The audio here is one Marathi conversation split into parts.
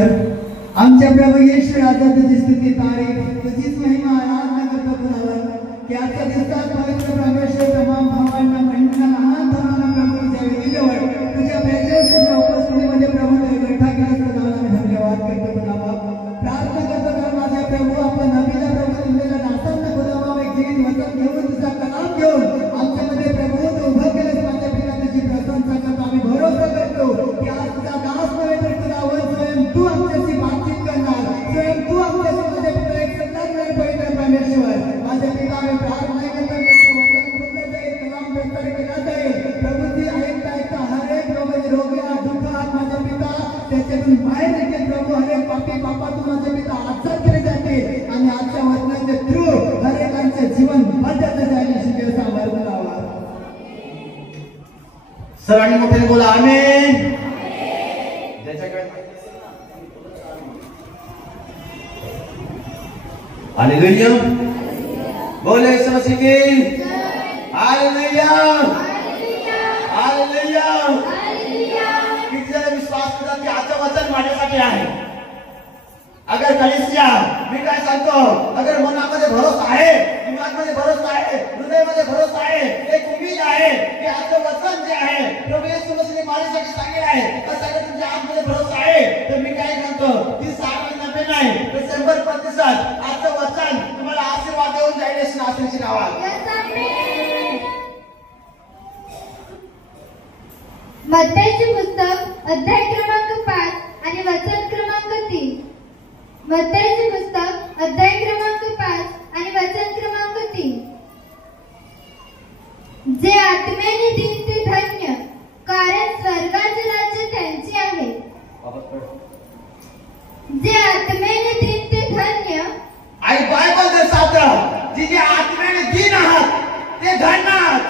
आमच्या प्रभू येशू राजाची स्तुती तारीफ तुझीच महिमा आराधना करतो कुणावर की आजच्या दिवसात पवित्र परमेश्वर तमाम भावांना बहिणींना लहान तरुणांना प्रभू तुझ्या वेदीजवळ तुझ्या प्रेजेस तुझ्या उपस्थितीमध्ये प्रभू तुझ्या गठ्ठा केल्यास प्रधान धन्यवाद करतो खुदावा प्रार्थना करतो तर माझ्या प्रभू आपण नवीला प्रभू तुमच्या नासांना खुदावा एक जीवित वचन घेऊन तुझा कलाम घेऊन आमच्यामध्ये प्रभू तू उभं केलंस माझ्या पिता तुझी प्रशंसा करतो आम्ही भरोसा करतो की आज तुझा दास नव्हे तर खुदावा स्वयं तू आमच्याशी बातचीत करणार स्वयं तू आमच्यासोबत एक संतान पवित्र परमेश्वर माझ्या पिता मी प्रार्थना करतो वचन बोललं जाईल कलाम व्यक्त केला जाईल प्रभूजी ऐकता ऐकता हर एक रोगी दुःखात माझ्या पिता त्याच्यातून बाहेर निघेल प्रभू हर एक पापी पापा तू माझ्या पिता आजचाच केले जाते आणि आजच्या वचनाच्या थ्रू हर एकांचे जीवन बदललं जाईल शिकेल सामर्थ्य लावा सर्वांनी मोठ्याने बोला आमेन ज्याच्याकडे हालेलुया बोले यीशु मसीह की हालेलुया हालेलुया किती जण विश्वास करतात की आजचं वचन माझ्यासाठी आहे अगर कलिसिया मी काय सांगतो अगर मनामध्ये भरोसा आहे दिमागमध्ये भरोसा आहे हृदयामध्ये भरोसा आहे एक उमेद आहे की आजचं वचन जे आहे प्रभू येशू मसीहने माझ्यासाठी सांगितले आहे असं अगर तुमच्या आतमध्ये भरोसा आहे तर मी काय सांगतो ती 60-90 नाही तर 100% आजचं वचन तुम्हाला आशीर्वाद देऊन जाईल येशू नावाच्या नावात मत्तईचे पुस्तक अध्याय क्रमांक 5 आणि वचन क्रमांक 3 मत्तईचे पुस्तक अध्याय क्रमांक 5 आणि वचन क्रमांक 3 जे आत्म्याने दिन ते धन्य कारण स्वर्गाचे राज्य त्यांचे आहे जे आत्म्याने दिन ते धन्य आई बायबल दर्शवतं जी आत्म्याने दिन आहात ते धन्य आहात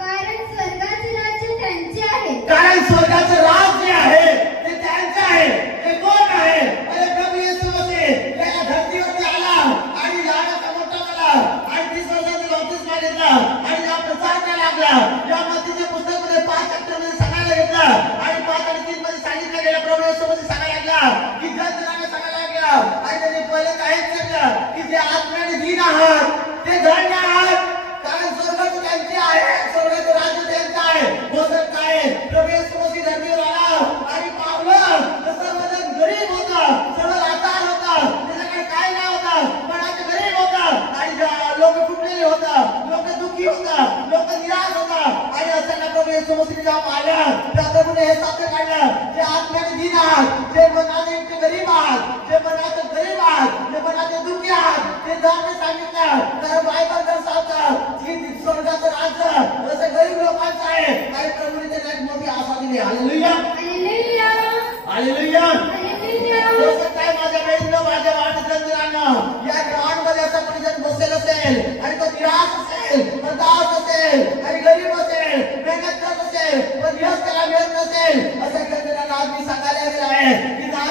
कारण स्वर्गाचे राज्य त्यांचे आहे कारण स्वर्गाचं राज जे आहे ते त्यांचं आहे ते कोण आहे अरे प्रभू येशू मसीह या धरतीवरती आला आणि लहानाचा मोठा झाला आणि 30 वर्षाचा बप्तिस्मा घेतला आणि या प्रचार करायला लागला या मत्तीच्या पुस्तकामध्ये 5 चॅप्टरमध्ये सांगायला घेतलं आणि 5 आणि 3 मध्ये सांगितलं गेलं प्रभू येशू मसीह सांगायला लागला की जनाने सांगायला लागला आणि त्याने पहिले काहीच सांगितलं की जे आत्म्याने दिन आहात ते धन्य आहात कारण स्वर्गाचं त्यांचे आहे स्वर्गाचं राज्य त्यांचं आहे बोलत काय प्रभू येशू मसीह धरतीवर आला आणि पावलं तर सर्वजण गरीब होता सर्व लाचार होता त्याच्याकडे काय नाही होता पण आज गरीब होता आणि लोक तुटलेले होता लोक दुःखी होता लोक निराश होता आणि असताना प्रभू येशू मसीह जेव्हा पाहिला त्या प्रभूने हे सत्य काढलं जे आत्म्याने दिन आहात जे मनाने गरीब आहात जे मनाचे गरीब आहात जे मनाचे दुःखी आहात ते जाणून सांगितलं कारण बायबल दर्शवतं की स्वर्गाचं राज्य जसं गरीब लोकांचं आहे आणि प्रभूने त्यांना एक मोठी आशा दिली हालेलुया हालेलुया हालेलुया हालेलुया जसं काय माझ्या बहिणीला माझ्या वाटजनांना या ग्राउंडमध्ये असं कोणी जण बसेल असेल आणि तो निराश असेल हताश असेल आणि गरीब असेल मेहनत करत असेल पण यश त्याला मिळत नसेल असं जणांना आज मी सांगायला गेलो आहे की ना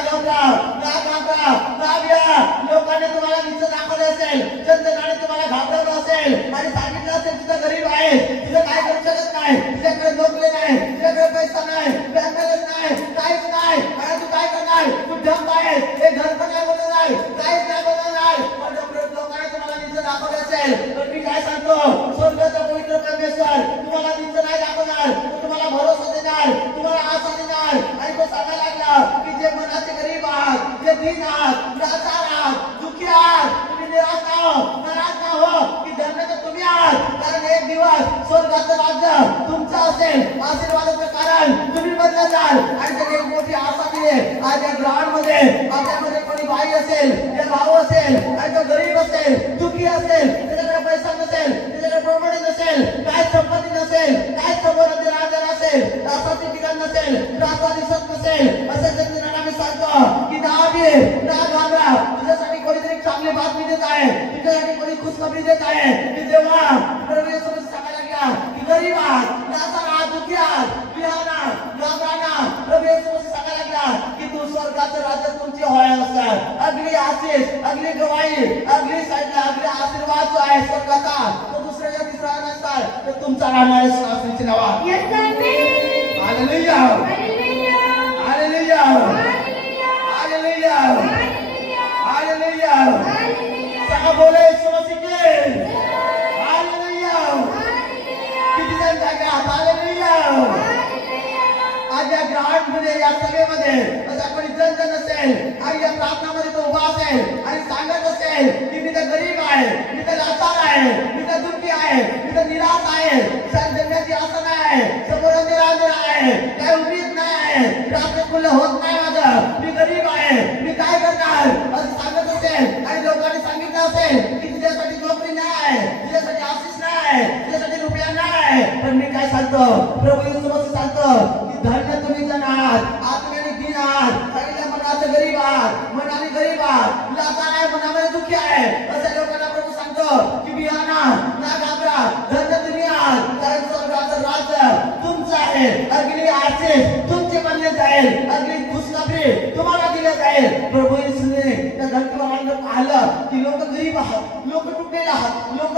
लोकांनी तुम्हाला नीच दाखवले असेल जनतेने तुम्हाला घाबरवलं असेल आणि सांगितलं असेल तुझं गरीब आहे तुझं काय करू शकत नाही तुझ्याकडे नोकरी नाही तुझ्याकडे पैसा नाही बँक बॅलन्स नाही काहीच नाही आणि तू काय करणार तू ढंग आहे हे घर पण काय बनवणार नाही काहीच काय बनवणार नाही पण लोकांनी तुम्हाला नीच दाखवले असेल तर मी काय सांगतो स्वर्गाचा पवित्र परमेश्वर तुम्हाला नीच नाही दाखवणार तुम्हाला भरोसा देणार तुम्हाला आशा देणार आणि तो सांगायला लागला की जे मनाचे गरीब आहात जे दीन आहात लाचार आहात दुःखी आहात तुम्ही निराश ना हो नाराज ना हो की धन्य तर तुम्ही आहात कारण एक दिवस स्वर्गाचं राज्य तुमचं असेल आशीर्वादाचं कारण तुम्ही बदलत जाल आणि त्याने एक मोठी आशा दिली आज या ग्राउंडमध्ये आपल्यामध्ये कोणी बाई असेल या भाऊ असेल आणि तो गरीब असेल दुःखी असेल त्याच्याकडे पैसा नसेल त्याच्याकडे प्रॉपर्टी नसेल काय संपत्ती नसेल काय समोर राजा नसेल राष्ट्राचे ठिकाण नसेल रास्ता दिसत नसेल असं जनतेला मी सांगतो की ना घाबरा तुझ्यासाठी कोणीतरी चांगली बातमी देत आहे तुझ्यासाठी कोणी खुशखबरी देत आहे की जेव्हा प्रभू येशू मसीह सांगायला लागला की गरीब आहात लाचार आहात दुःखी आहात विहाना घाबराना प्रभू येशू मसीह सांगायला लागला की तू स्वर्गाचं राज्य तुमची होय असणार अगली आशीष अगली गवाही अगली आशीर्वाद जो आहे स्वर्गाचा तो दुसऱ्याच्या तिसरा नसणार तर तुमचा राहणार आहे नावात हालेलुया हालेलुया हालेलुया हालेलुया सांगा बोले येशू मसीह की हालेलुया. किती जण जागे आहात? हालेलुया. आज या ग्राउंड मध्ये या सभेमध्ये असा कोणी जण असेल आणि या प्रार्थनामध्ये तो उभा असेल आणि सांगत असेल की मी तर गरीब आहे, मी तर लाचार आहे, मी तर दुःखी आहे, मी तर निराश आहे, जगण्याची आशा नाही आहे, समोर अंधेरा आहे, काय उमेद नाही आहे, रात्र खुलं होत नाही माझं, मी गरीब आहे, मी काय करणार असं सांगत असेल आणि लोकांनी सांगितलं असेल की तुझ्यासाठी नोकरी नाही आहे, तुझ्यासाठी आशिष नाही आहे, तुझ्यासाठी रुपया नाही आहे. पण मी काय सांगतो, प्रभू येशू मसीह सांगतो की धन्य तुम्ही जण आहात, आत्म्याने दीन आहात, सगळ्या मनाचं गरीब आहात, मनाने गरीब आहात, लाचार आहे, मनामध्ये दुःखी आहे, अशा लोकांना प्रभू सांगतो की बिहाना ना घाबरा, धन्य तुम्ही आहात, कारण स्वर्गाचं राज्य तुमचं आहे. अगली आशीष तुमचे बनले जाईल, अगली खुशखबरी तुम्हाला दिले जाईल. प्रभू येशूने त्या धर्तीवर पाहिलं की लोक गरीब आहात, लोक तुटलेले आहात, लोक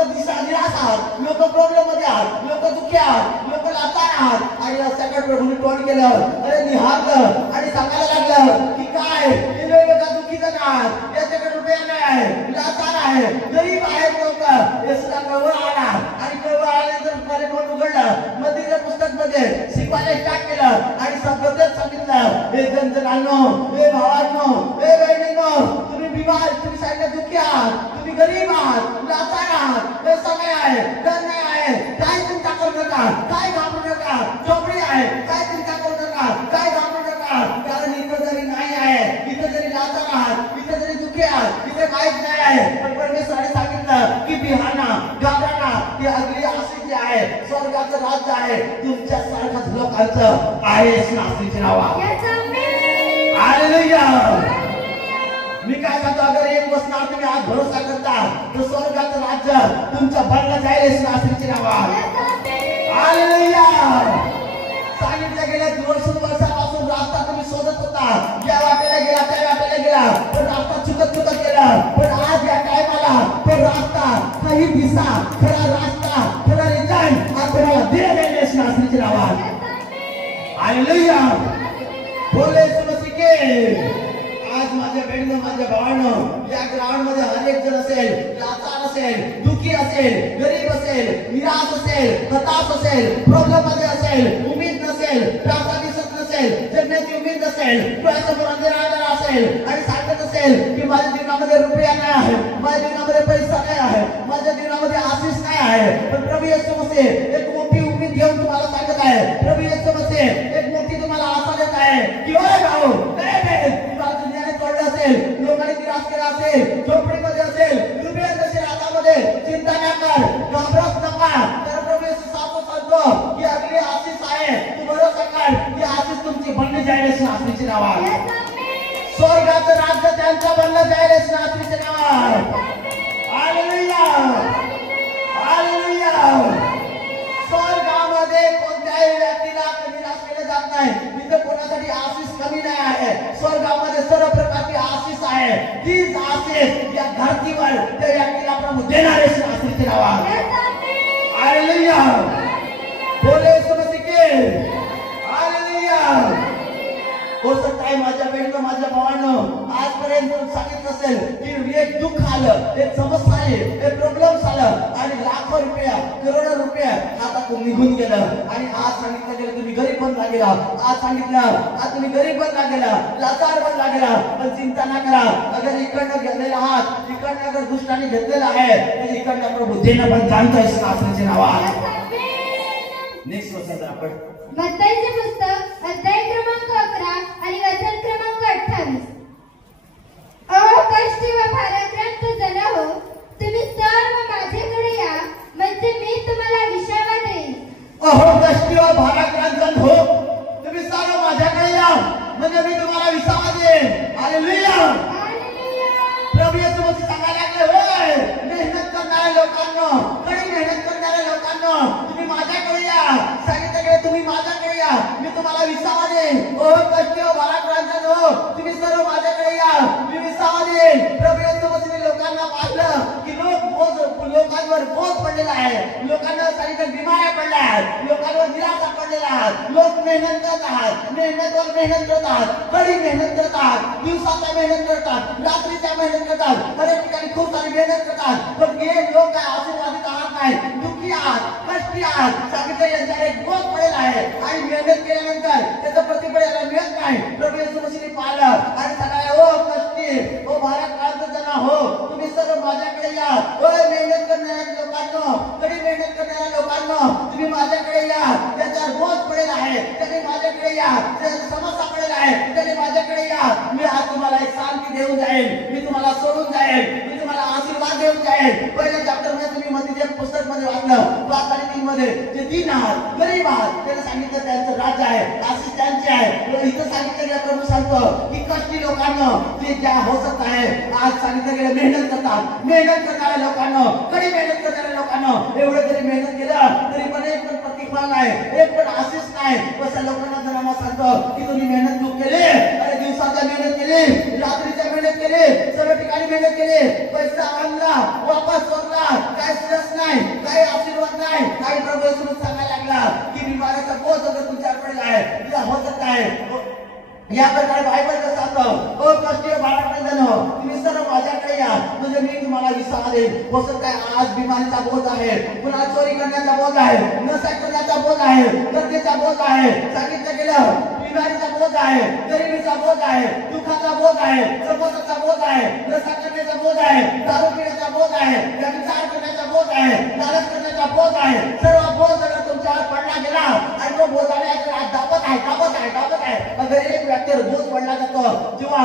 निराश आहात, लोक प्रॉब्लेम मध्ये आहात, लोक दुःखी आहात, लोक लाचार आहात. आणि सगळं प्रभूने तोंड केलं, अरे निहारलं आणि सांगायला लागलं की काय हे लोक दुःखी जण आहात, याच्याकडे रुपया नाही आहे, लाचार आहे, गरीब आहेत लोक. येशूला कळवळ आला आणि कळवळ आल्यानंतर मला तोंड उघडलं, मधीच्या पुस्तक मध्ये शिकवायला स्टार्ट केलं आणि सगळं सांगितलं, हे जणांनो, हे भावांनो, हे बहिणींनो, तुम्ही बिमार, तुम्ही साईडला दुःखी आहात, तुम्ही गरीब आहात, लाचार आहात, पैसा नाही आहे, धन नाही आहे, काय चिंता करू नका, काय घाबरू नका, चोपडी आहे, काय चिंता करू नका, काय घाबरू नका, कारण इथं जरी नाही आहे, इथं जरी लाचार आहात, इथं जरी दुःखी आहात, इथे काहीच नाही आहे. पण परमेश्वराने सांगितलं की बिहाना घाबरा, की अगली आशीष आहे, स्वर्गाचं राज्य आहे, तुमच्या सारखाच लोकांचं आहे. नासीच्या नावात हालेलुया. मी काय सांगतो, अगर एक वचनावर तुम्ही आज भरोसा करता तर स्वर्गाचं राज्य तुमचं बनलं जाईल. नासीच्या नावात हालेलुया. सांगितलं गेलं वर्षापासून रास्ता तुम्ही शोधत होता, या वाटेला गेला, त्या वाटेला गेला, पण रास्ता चुकत गेला. पण आज या टायमाला तो रास्ता, काही दिशा, खरा रास्ता, खरा रिटर्न आपल्याला दिला जाईल. नासीच्या नावात हालेलुया. बोले येशू मसीह की. आज माझ्या बहिणीनं, माझ्या भावानं, या ग्राउंड मध्ये हर एक जण असेल, लाचार असेल, दुःखी असेल, गरीब असेल, निराश असेल, हताश असेल, प्रॉब्लेम मध्ये असेल, उमेद नसेल, रास्ता दिसत नसेल, जगण्याची उमेद नसेल, डोळ्यासमोर अंधेरा असेल आणि सांगत असेल की माझ्या जीवनामध्ये रुपया नाही आहे, माझ्या जीवनामध्ये पैसा नाही आहे, माझ्या जीवनामध्ये आशिष नाही आहे. पण प्रभू येशू मसीह एक मोठी उमेद घेऊन तुम्हाला सांगत आहे. प्रभू येशू मसीह एक मोठी तुम्हाला आशा देत आहे की ओय भाऊ, असेल, लोकांनी निराश केला असेल, झोपडीमध्ये असेल, रुपया नसेल हातामध्ये, चिंता न कर, घाबरत नका. तर प्रभू येशू सांगतो की अगली आशीष आहे, तू भरोसा कर, की आशीष तुमची बनली जाईल. नासीच्या नावात स्वर्गाचं राज्य त्यांचं बनलं जाईल. नासीच्या नावात हालेलुया. हालेलुया. स्वर्गामध्ये कोणत्याही व्यक्तीला निराश केले जात नाही. इथे कोणासाठी आशीष कमी नाही आहे. स्वर्गामध्ये सर्व प्रकारची आशीष आहे. तीच आशीष या धरतीवर त्या व्यक्तीला प्रभू देणार आहे. नासीच्या नावात हालेलुया. बोले येशू मसीह की हालेलुया. हो सकता है माझ्या बहिणीनं, माझ्या भावानं आजपर्यंत सांगितलं असेल की एक दुःख आलं, एक समस्या आली, एक प्रॉब्लेम आलं आणि लाखो रुपया, करोडो रुपया हातातून निघून गेलं. आणि आज सांगितलं गेलं तुम्ही गरीब बनला गेला. आज सांगितलं आज तुम्ही गरीब बनला गेला, लाचार बनला गेला. पण चिंता ना करा, अगर इकडनं घेतलेला आहात, इकडनं अगर दुष्टाने घेतलेला आहे तर इकडनं प्रभू देणं पण जाणतोय. नासीच्या नावात नेक्स्ट वचन आपण मत्तईचे पुस्तक अध्याय क्रमांक 11 आणि वचन क्रमांक 28. अहो कष्टी व भाराक्रांत जन हो, तुम्ही सर्व माझ्याकडे या, म्हणजे मी तुम्हाला विश्रांती देईन. अहो कष्टी व भाराक्रांत जन हो, तुम्ही सर्व माझ्याकडे या, म्हणजे मी तुम्हाला विश्रांती देईन. हालेलुया. प्रभू येशू मसीह सांगायला लागले, होय मेहनत करणाऱ्या लोकांना, कडी मेहनत करणाऱ्या लोकांना तुम्ही माझ्याकडे या. सांगितलं गेलं तुम्ही माझ्याकडे या, मी तुम्हाला विश्रांती देईन. ओ कष्टी व भाराक्रांत हो, तुम्ही सर्व माझ्याकडे या, मी विश्रांती देईन. प्रभू येशू मसीह लोकांना पाहिलं की लोक लोकांवर बोध पडलेला आहे, लोकांना सांगितलं बिमाऱ्या पडल्या आहेत, लोकांवर निराशा पडलेला आहे. लोक मेहनत करतात, मेहनतवर मेहनत करतात, कडी मेहनत करतात, दिवसाचा मेहनत करतात, रात्रीच्या मेहनत करतात, बऱ्याच ठिकाणी खूप सारी मेहनत करतात. पण हे लोक काय आशीर्वादित आहात नाही, दुःखी आहात, कष्टी आहात. सांगितलं यांच्यावर एक बोध पडलेला आहे आणि मेहनत केल्यानंतर त्याचं प्रतिफळ याला मिळत नाही. प्रभू येशू मसीहने पाहिलं आणि सांगायला, ओ कष्टी, ओ भारत क्रांतजना हो, तुम्ही सर्व माझ्याकडे या. होय मेहनत करणाऱ्या लोकांनो, कधी मेहनत करणाऱ्या लोकांनो, तुम्ही माझ्याकडे या. त्याचा बोध पडेल आहे, त्याने माझ्याकडे या. त्याचा समस्या पडेल आहे, त्याने माझ्याकडे या. मी आज तुम्हाला एक शांती देऊन जाईल, मी तुम्हाला सोडून जाईल, मी तुम्हाला आशीर्वाद देऊन जाईल. पहिल्या चॅप्टर मध्ये तुम्ही मधीच्या पुस्तक मध्ये वाचलं 5 आणि 3 मध्ये ते दीन आहात, गरीब आहात, त्याने सांगितलं त्यांचं राज्य आहे, आशीष त्यांचे आहे. इथं सांगितलं गेलं, प्रभू सांगतो की कष्टी लोकांना जे ज्या होत आहे, आज सांगितलं गेलं मेहनत करतात, मेहनत करणाऱ्या लोकांना, कधी मेहनत करणाऱ्या लोकांना एवढं जरी मेहनत केलं तरी पण एक पण प्रतिफळ नाही, एक पण आशीष नाही. अशा लोकांना जर आम्हाला सांगतो की तुम्ही मेहनत खूप केली, अरे दिवसाच्या मेहनत केली, रात्रीच्या मेहनत केली, सर्व ठिकाणी मेहनत केली, पैसा आणला, वापस सोडला, काय सुरस नाही, काही आशीर्वाद नाही. काही प्रभू येशू सांगायला लागला की बिमाराचा बोध जर तुमच्याकडे आहे, तुझा होत आहे. या प्रकारे बायबल सांगतं, ओ कष्टी बाळाकडे तुम्ही सर्व माझ्याकडे या, म्हणजे मी तुम्हाला विश्राम देईन. होतं काय, आज बिमारीचा बोध आहे, पुन्हा चोरी करण्याचा बोध आहे, नशा करण्याचा बोध आहे, गर्दीचा बोध आहे. सांगितलं गेलं बिमारीचा बोध आहे, गरिबीचा बोध आहे, दुःखाचा बोध आहे, संपत्तीचा बोध आहे, नशा करण्याचा बोध आहे, दारू पिण्याचा बोध आहे, व्यभिचार करण्याचा बोध आहे, लालच करण्याचा बोध आहे. सर्व बोध जर तुमच्यावर पडला गेला आणि तो बोधाने दाबत आहे, दाबत आहे, दाबत आहे. अगर एक व्यक्तीवर बोध पडला जातो, जेव्हा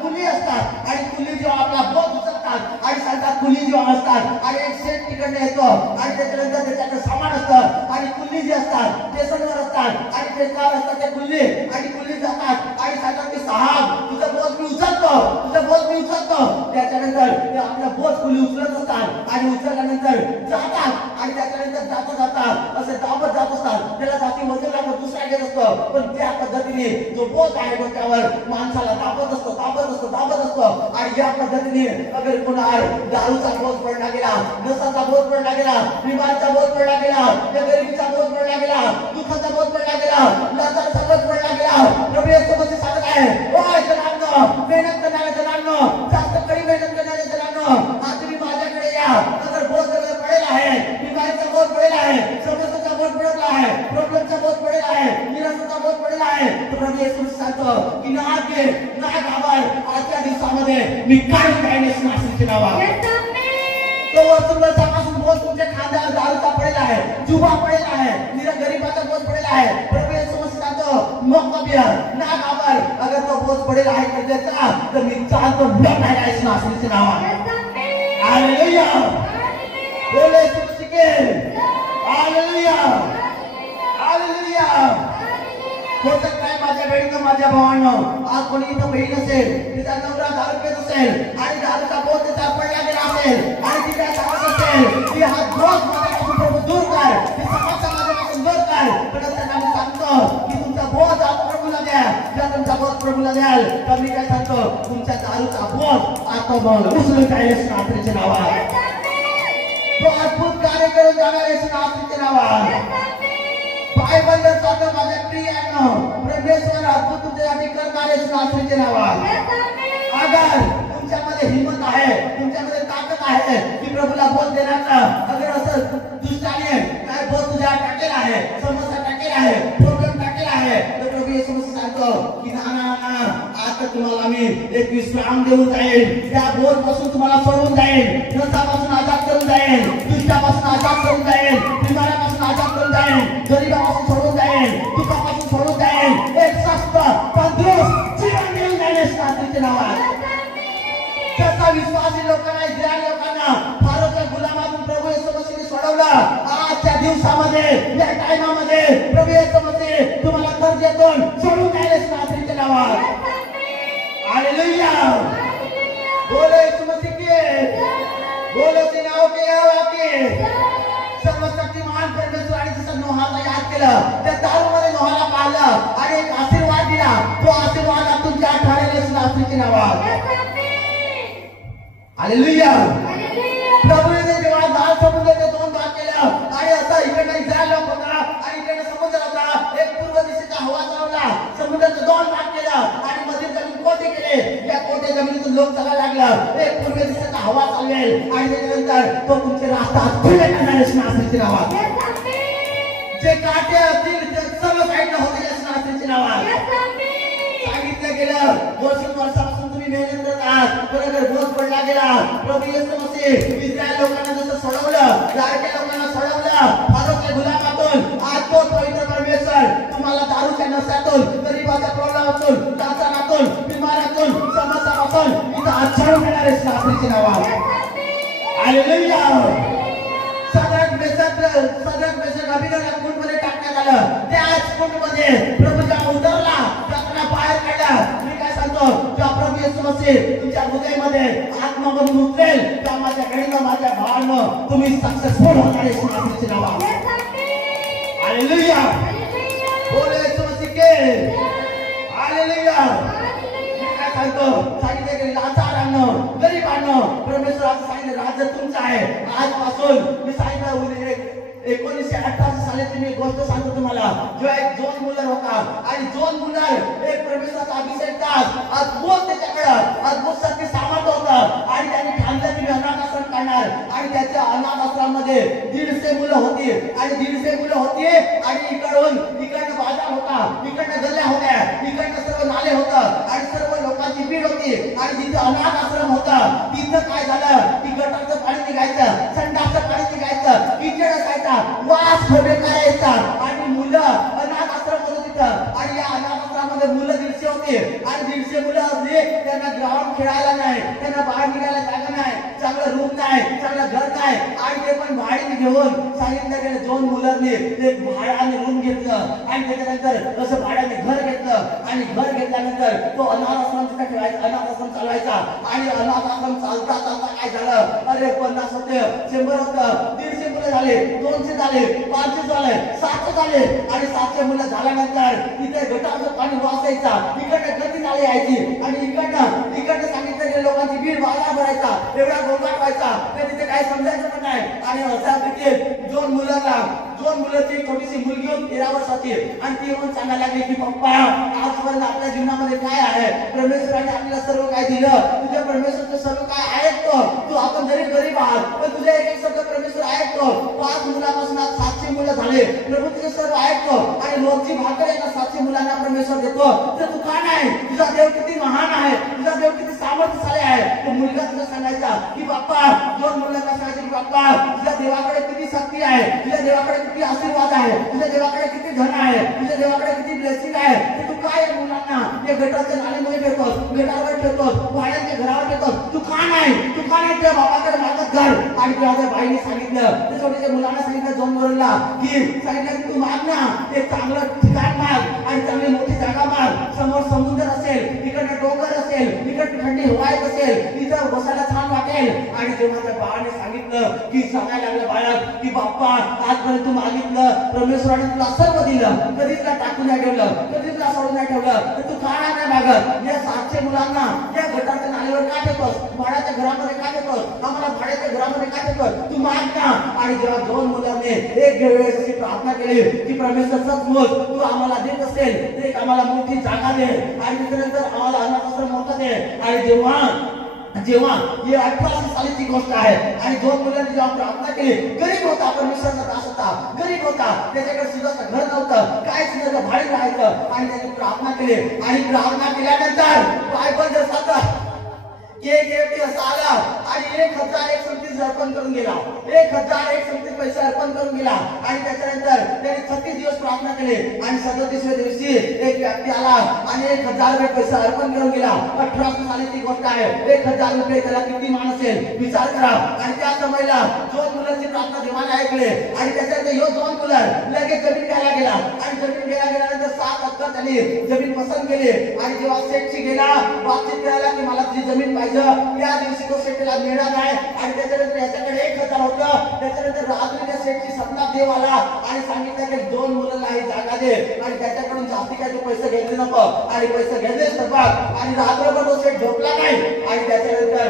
कुली असतात आणि कुली जेव्हा आपला बोध उचलतात आणि सांगतात, कुली जेव्हा असतात आणि एक सेट तिकडे येतो आणि त्याच्यानंतर त्याच्याकडे सामान असतं आणि कुल्ली जे असतात स्टेशनवर असतात आणि ते कार असतात, ते कुल्ली आणि कुल्ली जातात आणि सांगतात की साहेब तुझं बोध मी उचलतो, तुझं बोध मी उचलतो. त्याच्यानंतर ते आपला बोध कुल्ली उचलत असतात आणि उचलल्यानंतर जातात आणि त्याच्यानंतर जातात असे दाबत जात असतात. त्याला जाती वजन दुसरा घेत असतो, पण त्या पद्धतीने जो बोध आहे डोक्यावर माणसाला दाबत असतो, दाबत असतो, दाबत असतो. आणि या पद्धतीने अगर कोणावर दारूचा बोध पडला गेला, नशाचा बोध पडला गेला, बिमारीचा बोध पडला गेला, गरिबीचा बोध पडला गेला, दुःखाचा बोध पडला गेला, लाचारचा बोध पडला गेला, प्रभू येशू मसीह सांगत आहे, ओ जनांनो, मेहनत करणाऱ्या जनांनो, जास्त कडी मेहनत करणाऱ्या जनांनो, आज तुम्ही माझ्याकडे या. अगर बोध जर पडेल आहे, बिमारीचा बोध पडेल आहे, समस्याचा बोध पडेल आहे, प्रॉब्लेमचा बोध पडेल आहे, निराशेचा बोध पडेल आहे, तर प्रभू येशू मसीह सांगतो की ना घाबर, आजच्या दिवसामध्ये मी काय काहीच नाशिकचे नावा तो वर्षभरापासून बोध तुमच्या खांद्यावर दारूचा पडेला आहे, जुबा पडेला आहे, निरा गरीबाचा बोध पडेला आहे. प्रभू येशू मसीह सांगतो मोकबिया ना घाबर, अगर तो बोध पडेला आहे त्याचा तर मी चालतो लढायला नाशिकचे नावा. हालेलुया, बोले येशू मसीह के हालेलुया, हालेलुया. होतं काय माझ्या बहिणीनं, माझ्या भावानं, आज कोणी इथं बहीण असेल, तिचा नवरा दारू पित असेल आणि दारूचा बोध त्याचा पडला गेला असेल आणि ती काय सांगत असेल की हा बोध माझ्यापासून प्रभू दूर कर, ही समस्या माझ्यापासून दूर कर. पण त्यांना मी सांगतो की तुमचा बोध आज प्रभूला द्या. जर तुमचा बोध प्रभूला द्याल तर मी काय सांगतो, तुमच्या दारूचा बोध आता बोध उचलून जाईल नात्रीच्या नावात. तो अद्भुत कार्य करून जाणार आहे नात्रीच्या नावात. बायबल सांगतो माझ्या प्रियांनो, परमेश्वर अद्भुत तुमच्यासाठी करणार आहे नात्रीच्या नावात. अगर तुमच्यामध्ये हिम्मत आहे, तुमच्यामध्ये ताकद आहे की प्रभूला बोध देणार ना, अगर असं दुष्टाने काय बोध तुझ्या टाकेल आहे, समस्या टाकेल आहे, प्रॉब्लेम टाकेल आहे, तर प्रभू येशू मसीह सांगतो की ना ना ना, आता तुम्हाला मी एक विश्राम देऊन जाईल. त्या बोध पासून तुम्हाला सोडून जाईल, नशापासून आजाद करून जाईल, दुष्टापासून आजाद करून जाईल, बिमाऱ्यापासून आजाद करून जाईल, गरिबापासून सोडून जाईल, दुःखापासून सोडून जाईल, एक स्वस्थ तंदुरुस्त जीवन देऊन जाईल नात्रीच्या नावात. त्याचा विश्वासी लोकांना, इस्रायल लोकांना फारोच्या गुलामातून प्रभू येशू मसीहने सोडवलं. आजच्या दिवसामध्ये, या टाइमामध्ये प्रभू येशू मसीह तुम्हाला कर्जातून सोडून जाईल नात्रीच्या नावात. हालेलुया, बोलो येशू मसीह के, बोलो ते नाव के यावा के. सर्वशक्तिमान परमेश्वर आणि जसं नोहाला याद केलं, त्या दारूमध्ये नोहाला पाहिलं आणि एक आशीर्वाद दिला. तो आशीर्वाद तुमच्या ठरेल नात्रीच्या नावात. हालेलुया. प्रभू ने जेव्हा दारू समुद्राचं 2 भाग केलं आणि मधील जमीन कोठे केले. या कोठे जमिनीतून लोक चालायला लागलं. एक पूर्व दिशेचा हवा चालवेल आणि त्याच्यानंतर तो तुमचे रास्ता खुले करणारे नावाची नावात. जे काटे असतील ते सर्व साईडला होते नावाची नावात. सांगितलं गेलं 200 वर्षापासून तुम्ही मेहनत करत आहात. बरोबर बोध पडला गेला. प्रभू येशू मसीह इस्रायल लोकांना जसं सोडवलं, लाडक्या लोकांना सोडवलं फारोच्या गुलामातून, आज तो पवित्र परमेश्वर तुम्हाला दारूच्या नशातून, गरीबाच्या प्रॉब्लेमातून, टाचानातून, बिमारातून, समस्यापासून इथं आच्छाडून घेणारे शास्त्रीची नाव. हालेलुया. सगळ्यात बेशक अभिनयाला कुंडमध्ये टाकण्यात आलं. त्याच कुंडमध्ये प्रभूच्या उतरला, त्याला बाहेर काढला. मी काय सांगतो, त्या प्रभू येशू मसीह तुमच्या हृदयामध्ये आत्मा बनून उतरेल, त्या माझ्या बहिणीनं, माझ्या भावानं तुम्ही सक्सेसफुल होणारे शास्त्रीची नाव. हालेलुया. बोल येशू मसीह के हालेलुया. काय सांगतो, सांगितलं की लाचारांनो, गरीबांनो, परमेश्वर असं सांगितलं राज्य तुमचं आहे. आजपासून मी सांगितलं 1988 सालाची मी गोष्ट सांगतो तुम्हाला. जो एक जॉन मुलर होता आणि जॉन मुलर एक परमेश्वराचा अभिषेक तास अद्भुत त्याच्याकडं अद्भुत शक्ती सामर्थ्य होतं आणि त्यांनी ठाणलं की अनाथ आश्रम काढणार आणि त्याच्या अनाथ आश्रमामध्ये 150 मुलं होती आणि 150 मुलं होती आणि इकडनं बाजार होता, इकडनं गल्ल्या होत्या, इकडनं सर्व नाले होतं आणि सर्व लोकांची भीड होती आणि जिथे अनाथ आश्रम होता तिथं काय झालं की गटारचं पाणी निघायचं, संडासचं पाणी निघायचं, किचड असायचा, वास करायचा आणि मुलं अनाथ आश्रम होतं तिथं आणि या अनाथ आश्रमामध्ये मुलं 150 होती आणि 150 मुलं होती. त्यांना ग्राउंड खेळायला नाही, त्यांना बाहेर निघायला जागा नाही, चांगलं रूम नाही, चांगलं घर नाही आणि ते पण भाड्याने घेऊन सांगितलं गेलं जॉन मुलरने ते भाड्याने रूम घेतलं आणि त्याच्यानंतर असं भाड्याने घर घेतलं आणि घर घेतल्यानंतर तो अनाथ आश्रम तिथं ठेवायचा, अनाथ आश्रम चालवायचा आणि अनाथ आश्रम चालता चालता काय झालं, अरे 50 होते, 100 होतं, 150 मुलं झाले, 200 झाले, 500 झाले, 700 झाले आणि 700 मुलं झाल्यानंतर तिथे गटारचं पाणी वाचायचा, इकडनं गती नाले यायची आणि इकडनं सांगितलं गेलं लोकांची भीड बाजार भरायचा, एवढा गोंगाट व्हायचा तर तिथे काही समजायचं पण नाही. आणि अशा परिस्थितीत जॉन मुलरची छोटीशी मुलगी होती 13 वर्षाची आणि ती येऊन सांगायला लागली की पप्पा आजपर्यंत आपल्या जीवनामध्ये काय आहे, परमेश्वराने आपल्याला सर्व काय दिलं, तुझ्या परमेश्वरचं सर्व काय ऐकतो, तू आपण गरीब आहात पण तुझ्या एक शब्द परमेश्वर ऐकतो. 5 मुलापासून आज 700 मुलं झाले, प्रभू तुझे सर्व ऐकतो आणि रोजची भाकर आहे ना 700 मुलांना परमेश्वर देतो. तर तू का नाही, तुझा देव किती महान आहे, तुझा देव किती सामर्थ्यशाली आहे. तो मुलगा तुला सांगायचा की बाप्पा, दोन मुलांना सांगायचे की बाप्पा तुझ्या देवाकडे किती शक्ती आहे, तुझ्या देवाकडे किती आशीर्वाद आहे, तुझ्या देवाकडे किती धन आहे, तुझ्या देवाकडे किती ब्लेसिंग आहे. तू काय मुलांना ते गटारच्या नाल्यामध्ये ठेवतोस, गटारावर ठेवतोस, भाड्याच्या घरावर ठेवतोस, तू का नाही तुझ्या बापाकडे मागत घर. आणि तुझ्या बाईने सांगितलं, ते छोट्याच्या मुलांना सांगितलं जॉन मुलरला की सांगितलं की तू माग ना, ते चांगलं ठिकाण माग आणि चांगली मोठी जागा माग, समोर समुद्र असेल, इकडे डोंगर असेल, इकडे थंडी हवा येत असेल, इथं बसायला छान वाटेल. आणि जेव्हा त्या बाळाने सांगितलं की सांगायला लागलं बाळक की बाप्पा आजपर्यंत तू मागितलं, परमेश्वराने तुला सर्व दिलं, कधी तुला टाकून नाही ठेवलं, कधी तुला सोडून नाही ठेवलं, तर तू का नाही मागत. या 700 मुलांना या गटारच्या नालीवर का ठेवतोस, भाड्याच्या घरामध्ये का ठेवतोस, आम्हाला भाड्याच्या घरामध्ये का ठेवतोस, तू माग ना. आणि जेव्हा दोन मुलांनी एक वेळेस अशी प्रार्थना केली की परमेश्वर सचमुच तू आम्हाला देत असेल तर एक आम्हाला मोठी जागा दे आणि त्यानंतर आम्हाला अनाथ आश्रम मोठा दे. आणि जेव्हा ही 1800 सालीची गोष्ट आहे आणि दोन मुलांनी जेव्हा प्रार्थना केली, गरीब होता, परमेश्वराचा दास होता, गरीब होता, त्याच्याकडे सुद्धा घर नव्हतं, काय सुद्धा भाडे राहायचं आणि त्यांनी प्रार्थना केली. आणि प्रार्थना केल्यानंतर बायबल जर सांगतं एक व्यक्ती असा आला आणि 1031 अर्पण करून गेला, 1031 पैसे अर्पण करून गेला. आणि त्याच्यानंतर त्याने 36 दिवस प्रार्थना केली आणि 37व्या दिवशी एक व्यक्ती आला आणि 1000 रुपये पैसे अर्पण करून गेला. 1800 सालीची गोष्ट आहे. 1000 रुपये त्याला किती मान असेल विचार करा. आणि त्या समयला दोन मुलांची प्रार्थना देवाने ऐकले आणि त्याच्यानंतर ह्यो दोन मुलं लगेच जमीन घ्यायला गेला आणि जमीन घ्यायला गेल्यानंतर 7 अक्कर त्यांनी जमीन पसंत केली. आणि जेव्हा शेठची गेला बातचीत करायला की मला तुझी जमीन पाहिजे, त्या दिवशी तो शेठला मिळणार नाही. आणि त्याच्यानंतर याच्याकडे 1000 होतं. त्याच्यानंतर रात्री त्या शेठची सपना देव आला आणि सांगितलं की दोन मुलांना ही जागा दे आणि त्याच्याकडून जास्ती काय तू पैसे घेतले नको. आणि पैसे घेतले सपाट आणि रात्रभर तो शेठ झोपला नाही. आणि त्याच्यानंतर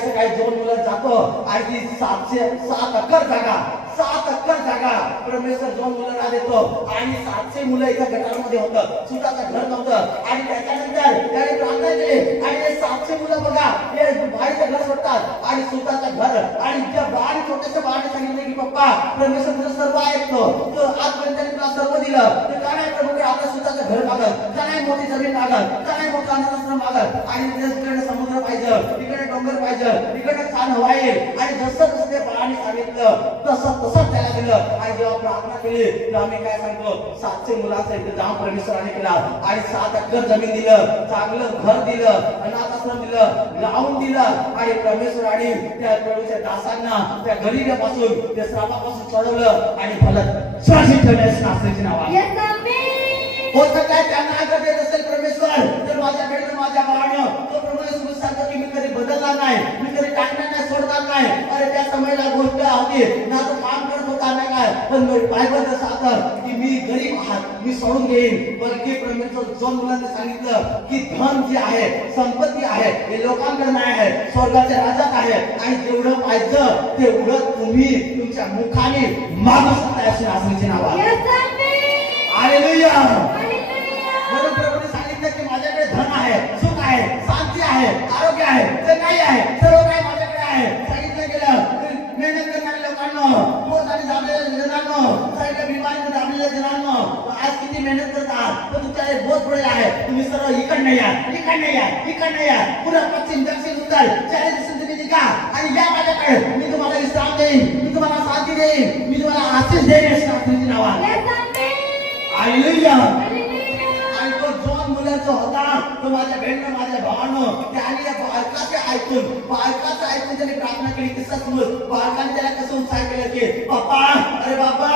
सकाळी दोन मुलं जातो आणि ती 7 अक्कर जागा 7 अक्कर जागा परमेश्वर 2 मुलांना देतो आणि 700 मुलं एका गटारामध्ये होतं, स्वतःचं घर नव्हतं. आणि त्याच्यानंतर त्याने प्रार्थना केली आणि हे 700 मुलं बघा हे बाळीचं घर सोडतात आणि स्वतःचं घर. आणि त्या बाळ छोट्याशा बाळाने सांगितलं की पप्पा परमेश्वर तुझं सर्व ऐकतो, तो आजपर्यंत त्याने तुला सर्व दिलं, तर का नाही प्रभू आपलं स्वतःचं घर मागत, का नाही मोठी जमीन मागत, का नाही मोठं अनाथाश्रम मागत. आणि तिकडे समुद्र पाहिजे, तिकडे डोंगर पाहिजे, तिकडे छान हवा येईल. आणि जसं जसं त्या बाळाने सांगितलं तसं त्याला दिलं. आणि जेव्हा प्रार्थना केली तर आम्ही काय सांगतो 700 मुलांचा इंतजाम परमेश्वराने केला आणि 7 अक्कर जमीन दिलं, चांगलं घर दिलं, अनाथाश्रम दिलं, लावून दिलं. आणि परमेश्वराने त्या प्रभूच्या दासांना त्या गरिबीपासून त्या श्रापापासून सोडवलं आणि भलं श्वासी ठेवण्यास नाचण्याची नाव आहे. Yes, amen. होतं काय त्यांना आगर देत असेल परमेश्वर तर माझ्याकडे माझ्या बाळानं तो परमेश्वर सांगतो की मी कधी बदलणार नाही, मी कधी टाकणार नाही, सोडणार नाही. अरे त्या समयाला गोष्ट होती ना, तो काम करत होता ना काय, पण बायबल जसं आता की मी गरीब आहात मी सोडून घेईन. बल्कि परमेश्वर 2 मुलांना सांगितलं की धन जे आहे, संपत्ती आहे हे लोकांकडे नाही आहे, स्वर्गाच्या राज्यात आहे. आणि जेवढं पाहिजे तेवढं तुम्ही तुमच्या मुखाने मागू शकता अशी नाचण्याची नाव आहे. Yes, amen. हालेलुया. Hallelujah. म्हणून प्रभूने सांगितलं की माझ्याकडे धन आहे, सुख आहे, शांती आहे, आरोग्य आहे, जे काही आहे सर्व काही माझ्याकडे आहे. सांगितलं गेलं मेहनत करणाऱ्या लोकांना, पोट आणि दाबलेल्या जणांना, साईडला बिमारीने दाबलेल्या जणांना आज किती मेहनत करतात पण तुमच्या बोध पडलेला आहे. तुम्ही सर्व इकडनं या, इकडनं या, इकडनं या, पुढे पश्चिम दक्षिण उत्तर चारी दिशेने तुम्ही निघा आणि या माझ्याकडे, मी तुम्हाला विश्राम देईन, मी तुम्हाला शांती देईन, मी तुम्हाला आशीष देईन अशी नाचण्याची नाव आहे. Yes, amen. हालेलुया. Hallelujah. आणि तो 2 मुलांचा होता तो माझ्या बहिणीनं माझ्या भावानं त्याने या बाळकाचे ऐकून त्याने प्रार्थना केली. तसंच बाळकाने त्याला कसं उत्साह केलं की पप्पा, अरे बाबा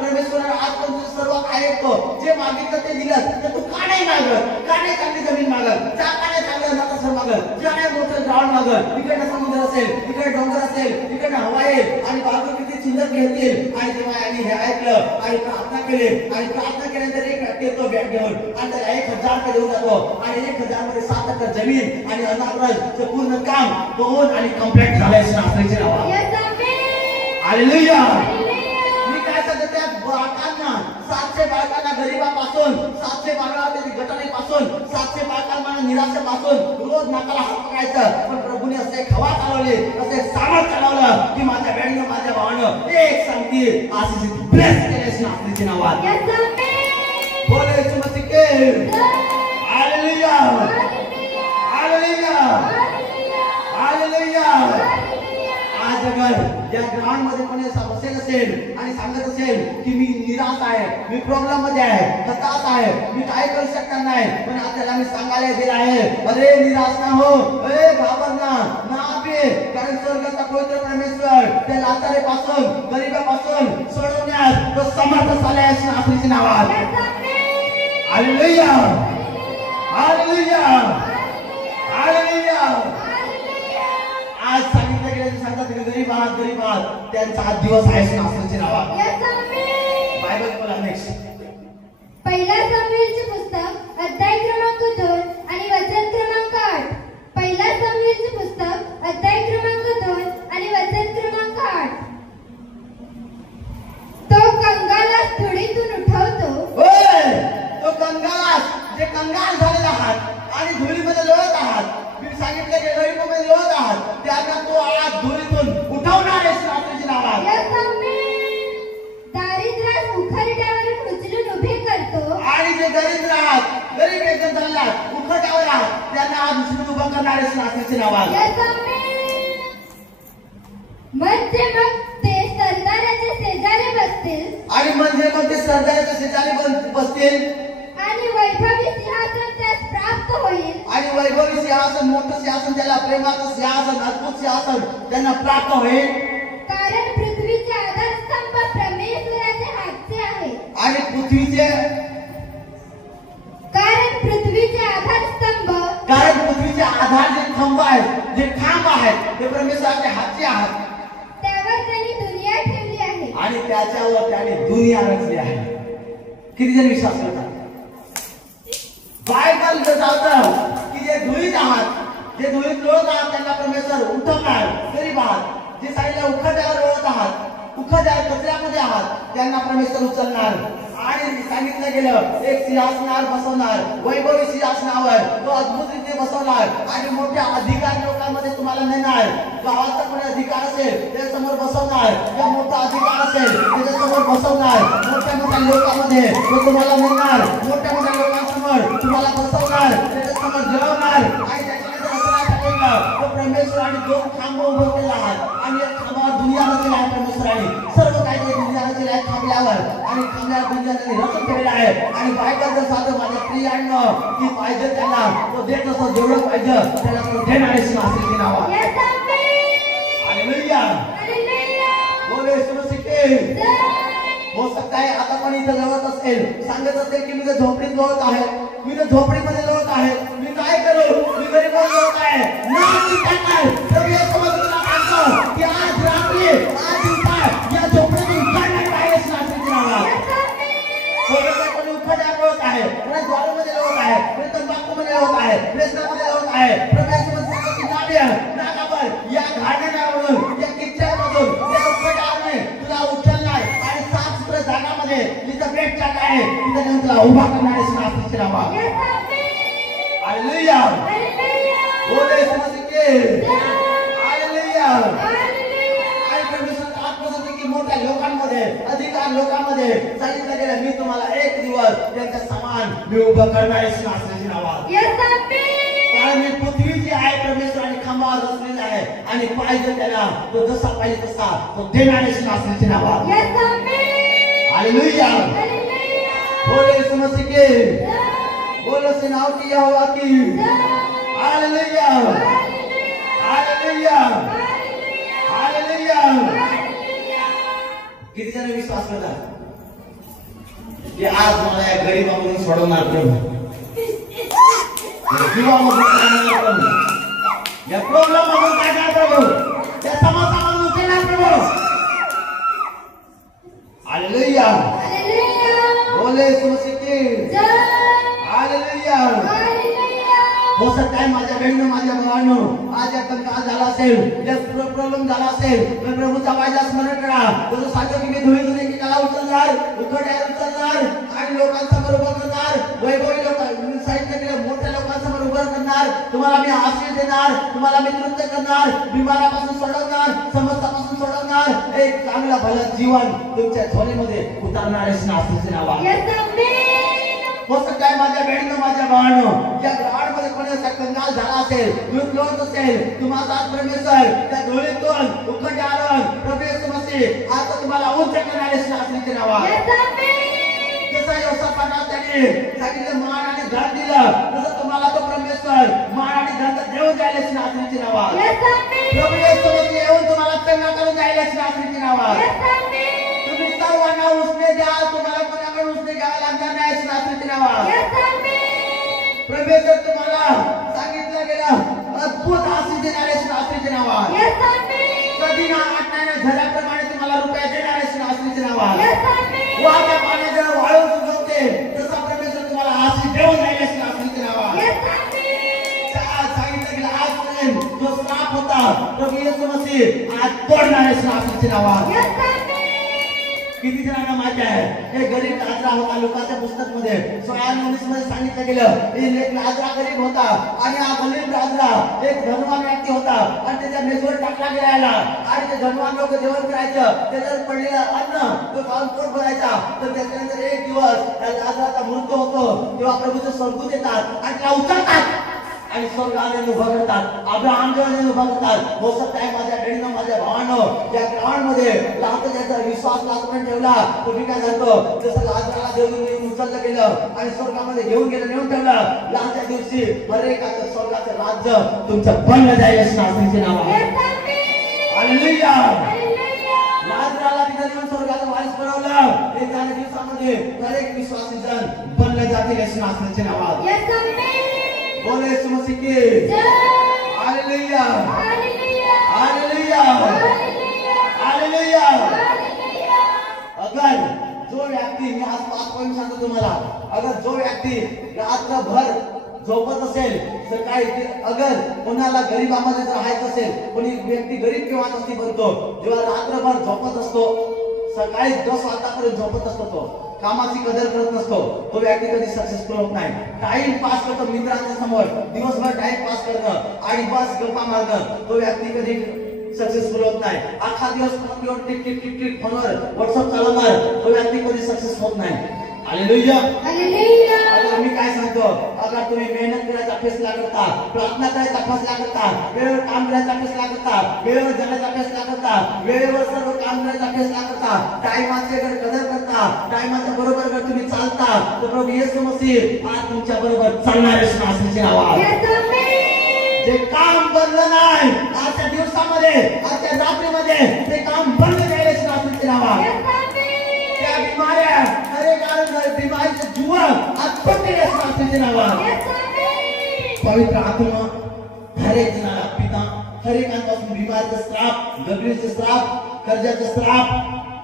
परमेश्वराने आज पण तुझं सर्व काय ऐकतो, जे मागितलं ते दिलं, तर तू का नाही मागत, का नाही चांगली जमीन मागत, का नाही चांगलं अनाथाश्रम मागत, का नाही मोठं ग्राउंड मागत, इकडे समुद्र असेल, इकडे डोंगर असेल, इकडे हवा येईल आणि बाजू किती सुंदर घेतील. आणि जेव्हा यांनी हे ऐकलं आणि प्रार्थना केली आणि प्रार्थना केल्यानंतर एक येतो बॅग घेऊन आणि त्याला 1000 रुपये देऊन जातो आणि 1000 मध्ये 7 एकर जमीन आणि अनाथाश्रमचं पूर्ण काम होऊन आणि कंप्लीट झालंय. नाचण्याची नाव आहे. Yes, amen. हालेलुया. Hallelujah. मी काय सांगतो त्या बाळकांना 700 बाळकांना गरिबापासून, 700 बाळकांना गटारीपासून, 700 बाळकांना निराशेपासून रोज नाकाला हात पकडायचं. पण प्रभूने असे खवा चालवले, असे सामर्थ चालवलं की माझ्या बहिणीनं माझ्या भावानं एक सांगती आशीष ब्लेस केल्याची नाचण्याची नाव आहे. Yes, amen. बोले येशू मसीह के hallelujah. Hallelujah. Hallelujah. Hallelujah. Hallelujah. Hallelujah. आज अगर या ग्राउंड मध्ये कोणी बसेल असेल आणि सांगत असेल की मी निराश आहे, मी प्रॉब्लेम मध्ये आहे, हताश आहे, मी काय करू शकणार नाही, पण आपल्याला मी सांगायला दिलं आहे अरे निराश ना हो, घाबर ना आपे, कारण स्वर्गाचा पवित्र परमेश्वर त्या लाचारेपासून गरिबापासून सोडवण्यास तो समर्थ झालाय अशी आपली नाव आहे. Yes, amen. Hallelujah. Hallelujah. Hallelujah. Hallelujah. Hallelujah. आज सांगितलं गेलं सांगतात गरीब आहात त्यांचा आज दिवस आहे नाचण्याची नाव आहे. Yes, amen. बायबल बोला नेक्स्ट. पहिला सामुएलचे पुस्तक अध्याय क्रमांक 2 आणि वचन क्रमांक 8. पहिला सामुएलचे पुस्तक अध्याय क्रमांक 2 आणि वचन क्रमांक 8. तो कंगालास धुळीतून उठवतो. होय, तो कंगाल जे कंगाल झालेला आहात आणि धुळीमध्ये लोळत आहात, मी सांगितलं की गरीबीमध्ये लोळत आहात, त्यांना तो आज धुळीतून उठवणार आहे नाचण्याची नाव आहे. Yes, amen. दारिद्र्यास उखरड्यावरून उचलून उभे करतो. आणि जे गरीब एकदम चाललात उखटावर आहात त्यांना आज उचलून उभं करणार आहे नाचण्याची नाव आहे. Yes, amen. म्हणजे मग ते सरदाराच्या शेजारी बसतील आणि म्हणजे मग ते सरदाराच्या शेजारी बसतील आणि वैभवी सिंहासन त्यास प्राप्त होईल. आणि वैभवी सिंहासन, मोठं सिंहासन, त्याला प्रेमाचं सिंहासन, अद्भुत सिंहासन त्यांना प्राप्त होईल. कारण पृथ्वीचे आधारस्तंभ परमेश्वराचे हातचे आहे. आणि पृथ्वीचे आधार जे खंब आहेत, जे खांब आहेत ते परमेश्वराचे हातचे आहेत. त्यावर त्यांनी दुनिया ठेवली आहे. आणि त्याच्यावर त्याने दुनिया रचली आहे. किती जण विश्वास करतात? बायबल सांगतं की जे धुळीत आहात, जे धुळीत लोळत आहात त्यांना परमेश्वर उठवणार. गरीब आहात जे साईडला उखड्यावर लोळत आहात, उखड्या कचऱ्यामध्ये आहात त्यांना परमेश्वर उचलणार आणि सांगितलं गेलं एक सिंहासनावर बसवणार, वैभवी सिंहासनावर तो अद्भुत रीती बसवणार आणि मोठ्या अधिकार लोकांमध्ये तुम्हाला नेणार. गावाचा कोणी अधिकार असेल त्याच्यासमोर बसवणार, किंवा मोठा अधिकार असेल त्याच्यासमोर बसवणार, मोठ्या मोठ्या लोकांमध्ये तो तुम्हाला नेणार, मोठ्या मोठ्या लोकांसमोर तुम्हाला बसवणार, त्याच्यासमोर जेवणार आणि त्याच्यानंतर असं सांगितलं तो परमेश्वर आणि दोन खांब उभे केले आहेत आणि एक खांबावर दुनिया रचली आहे परमेश्वराने, सर्व काही दुनिया रचली आहे खांबल्यावर आणि खांबल्यावर दुनियाने रचून ठेवलेलं आहे. आणि बायका जर साधं माझ्या प्रियांनो की पाहिजे त्याला तो देत असं जेवढं पाहिजे त्याला तो देणारे सिंहासनाचे नाव आहे. हालेलुया, बोले यीशु मसीह की. हो सकता है आता पण इथं जवळ असेल, सांगत असेल की मी तर झोपडीत लोळत आहे, मी तर झोपडीमध्ये लोळत आहे, मी काय करू, मी गरीबावर लोळत आहे. नाही काय प्रभू येशू मसीहला सांगतो की आज रात्री आज दिवसा या झोपडीतून उठणार आहे सिंहासनाचे नाव आहे. कोणी उठण्यात लोळत आहे, कोणी द्वारामध्ये लोळत आहे, कोणी तंबाखूमध्ये लोळत आहे, व्यसनामध्ये लोळत आहे. प्रभू येशू मसीह सांगतो की नाव्या नागावर या घाणेरड्यावरून, या किच्चरमधून, या उठण्याने तुला उचलणार आणि साफ जागामध्ये जिथं बेट जागा आहे तिथं नेऊन तुला उभा करणारे सिंहासनाचे नाव आहे. हालेलुया, बोले यीशु मसीह की. हालेलुया. आणि परमेश्वराचा आत्मा सांगतो की मोठ्या लोकांमध्ये, अधिकार लोकांमध्ये सांगितलं गेलं मी तुम्हाला एक दिवस त्यांच्या समान मी उभं करणारे सिंहासनाचे नाव आहे. कारण मी पृथ्वी जी आहे परमेश्वराने खांबावर रचलेली आहे आणि पाहिजे त्याला तो जसा पाहिजे तसा तो देणारे सिंहासनाचे नाव आहे. हालेलुया, बोले यीशु मसीह की. बोलो सेनाओं की यहोवा की. Hallelujah, hallelujah, hallelujah. किती जण विश्वास करतात की आज मला या गरीबामधून सोडवणार प्रभू, जीवामधून काढणार प्रभू, या प्रॉब्लेम मधून काढणार प्रभू, या समस्यामधून उचलणार प्रभू. हालेलुया, बोले यीशु मसीह की. हालेलुया. हो सकता है माझ्या बहिणीनं, माझ्या भावांनो आज या कंकाळ झाला असेल, या प्रॉब्लेम झाला असेल तर प्रभूचा वायदा स्मरण करा. तो सांगतो की मी धुळीतून एकेकाला उचलणार, उखड्यावर उचलणार आणि लोकांसमोर उभं करणार, वैभवी लोक सांगितलं गेलं मोठ्या लोकांसमोर उभं करणार, तुम्हाला मी आशीष देणार, तुम्हाला मी नृत्य करणार, बिमारापासून सोडवणार, समस्यापासून सोडवणार, एक चांगला भला जीवन तुमच्या झोलीमध्ये उतरणारे सिंहासनाचे नाव आहे. हो सकता है माझ्या बहिणीनं, माझ्या भावांनो या ग्राउंडमध्ये कोणी असा कंगाल झाला असेल, लोट असेल, तुम्हाला आज परमेश्वर त्या धुळीतून उखड्यावरून प्रभू येशू मसीह आज तुम्हाला उच्च करणारे सिंहासनाचे नाव आहे. जसं योसाफाना त्याने सांगितलं मान आणि धन दिलं, तसं तुम्हाला तो परमेश्वर मान आणि धन देऊन जायला सिंहासनाचे नाव आहे. प्रभू येशू मसीह येऊन तुम्हाला चंगा करून जायला सिंहासनाचे नाव आहे. तुम्ही सर्वांना उसने द्या, तुम्हाला कोणाकडे उसने घ्यावा लागणार नाही सिंहासनाचे नाव आहे. परमेश्वर तुम्हाला सांगितलं गेलं अद्भुत आशीष देणारे सिंहासनाचे नाव आहे. कधी ना वाटणाऱ्या झऱ्याप्रमाणे तुम्हाला रुपया देणारे सिंहासनाचे नाव आहे. वाहत्या पाण्याजवळ वाळू सुगवते तसा परमेश्वर तुम्हाला आशीष देऊन जायला सिंहासनाचे नाव आहे. सांगितलं गेलं आजपर्यंत जो श्राप होता प्रभू येशू मसीह आज तोडणारे सिंहासनाचे नाव आहे. किती जणांना माहिती आहे एक गरीब लाजरा होता. लोकांच्या पुस्तकमध्ये 16:19 मध्ये सांगितलं गेलं एक लाजरा गरीब होता आणि हा गरीब लाजरा एक धनवान व्यक्ती होता आणि त्याच्या मेजवर टाकला गेला आणि ते धनवान लोक जेवण करायचं, त्याच्यावर पडलेलं अन्न तो खाऊन पोट भरायचा. तर त्याच्यानंतर एक दिवस त्या लाजराचा मृत्यू होतो तेव्हा प्रभूचे स्वर्गदूत येतात आणि त्याला उचलतात आणि स्वर्गाने उभा करतात, अब्राहम जेव्हा उभा करतात. हो सकता है माझ्या बहिणीनं, माझ्या भावांनो या ग्राउंडमध्ये लाजर त्याचा विश्वास लाजराने ठेवला. तुम्ही काय सांगतो जसं लाजराला देऊन उचललं गेलं आणि स्वर्गामध्ये घेऊन गेलं, नेऊन ठेवलं, लाजच्या दिवशी हरेकाचं स्वर्गाचं राज्य तुमचं बनलं जाईल सिंहासनाचे नाव आहे. हालेलुया. लाजराला तिथे नेऊन स्वर्गाचं वारिस बनवलं. एका दिवसामध्ये हरेक विश्वासी जण बनले जातील सिंहासनाचे नाव आहे. बोले यीशु मसीह की. Hallelujah, hallelujah, hallelujah. अगर जो व्यक्ती, मी आज 5 पॉइंट सांगतो तुम्हाला, अगर जो व्यक्ती रात्रभर झोपत असेल तर काय अगर कोणाला गरीबामध्ये जर राहायचं असेल, कोणी व्यक्ती गरीब किंवा नसती बनतो, जेव्हा रात्रभर झोपत असतो, सकाळी 10 वाजतापर्यंत झोपत असतो, तो कामाची कदर करत नसतो, तो व्यक्ती कधी सक्सेसफुल होत नाही. टाइम पास करतो मित्रांच्या समोर, दिवसभर टाइम पास करणं आणि बस गप्पा मारणं, तो व्यक्ती कधी सक्सेसफुल होत नाही. अख्खा दिवस फोन घेऊन टिक टिक टिक टिक फोनवर व्हॉट्सअप चालवणार, तो व्यक्ती कधी सक्सेस होत नाही. हालेलुया. हालेलुया. मी काय सांगतो, अगर तुम्ही मेहनत करायचा फैसला करता, प्रार्थना करायचा फैसला करता, वेळेवर काम करायचा फैसला करता, वेळेवर जगायचा फैसला करता, वेळेवर सर्व काम करायचा फैसला करता, टाइमाची अगर कदर करता, टाइमाच्या बरोबर अगर तुम्ही चालता, तर प्रभू येशू मसीह आज तुमच्या बरोबर चालणार आहे नावाचे नावात. जे काम बनलं नाही आजच्या दिवसामध्ये, आजच्या रात्रीमध्ये ते काम बंद करायचे नावाचे नावात. त्या बिमाऱ्या, अरे कारण बिमारीचे जुवा आज बंद करायचे नावाचे नावात. पवित्र आत्मा हर एक जणाला पिता, हर एकांपासून बिमारीचा श्राप, नगरीचे श्राप, कर्जाचे श्राप,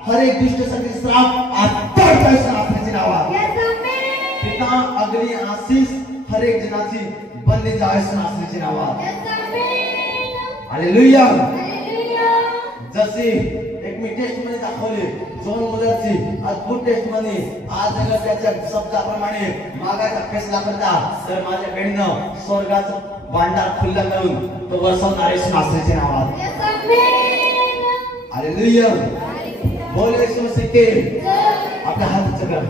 हर एक दुष्ट शक्तीचे श्राप आज तोड करायचे नावाचे नावात. पिता अग्नी आशीष हर एक जनाची बंदी जायचं नावाचे नावात. हालेलुया. जसे एक मी टेस्ट मध्ये दाखवले, जॉन मुलरची अद्भुत टेस्ट मध्ये, आज अगर त्याच्या शब्दाप्रमाणे मागायचा फैसला करता, तर माझ्या बहिणीनं स्वर्गाचं भांडार खुल्लं करून तो वर्षवणार आहे नावाचे नावात. हालेलुया. बोल येशू मसीह के. आपल्या हाताचं करा.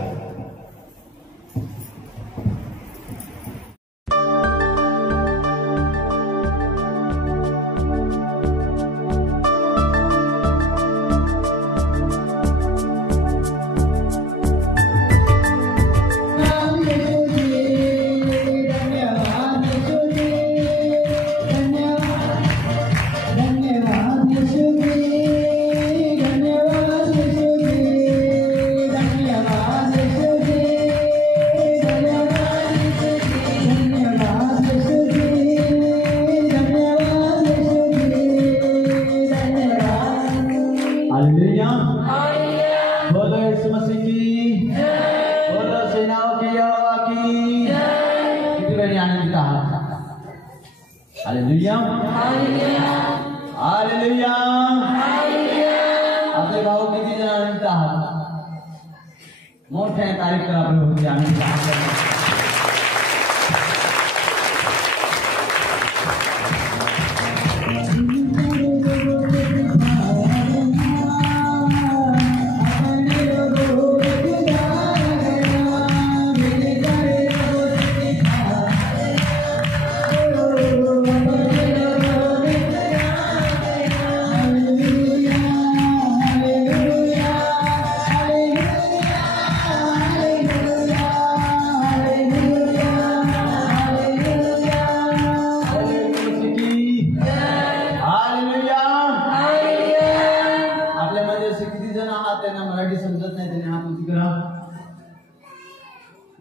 आपले भाऊ किती जण आनंदित आहात? मोठ्या तारीफ करा प्रभूची. आनंद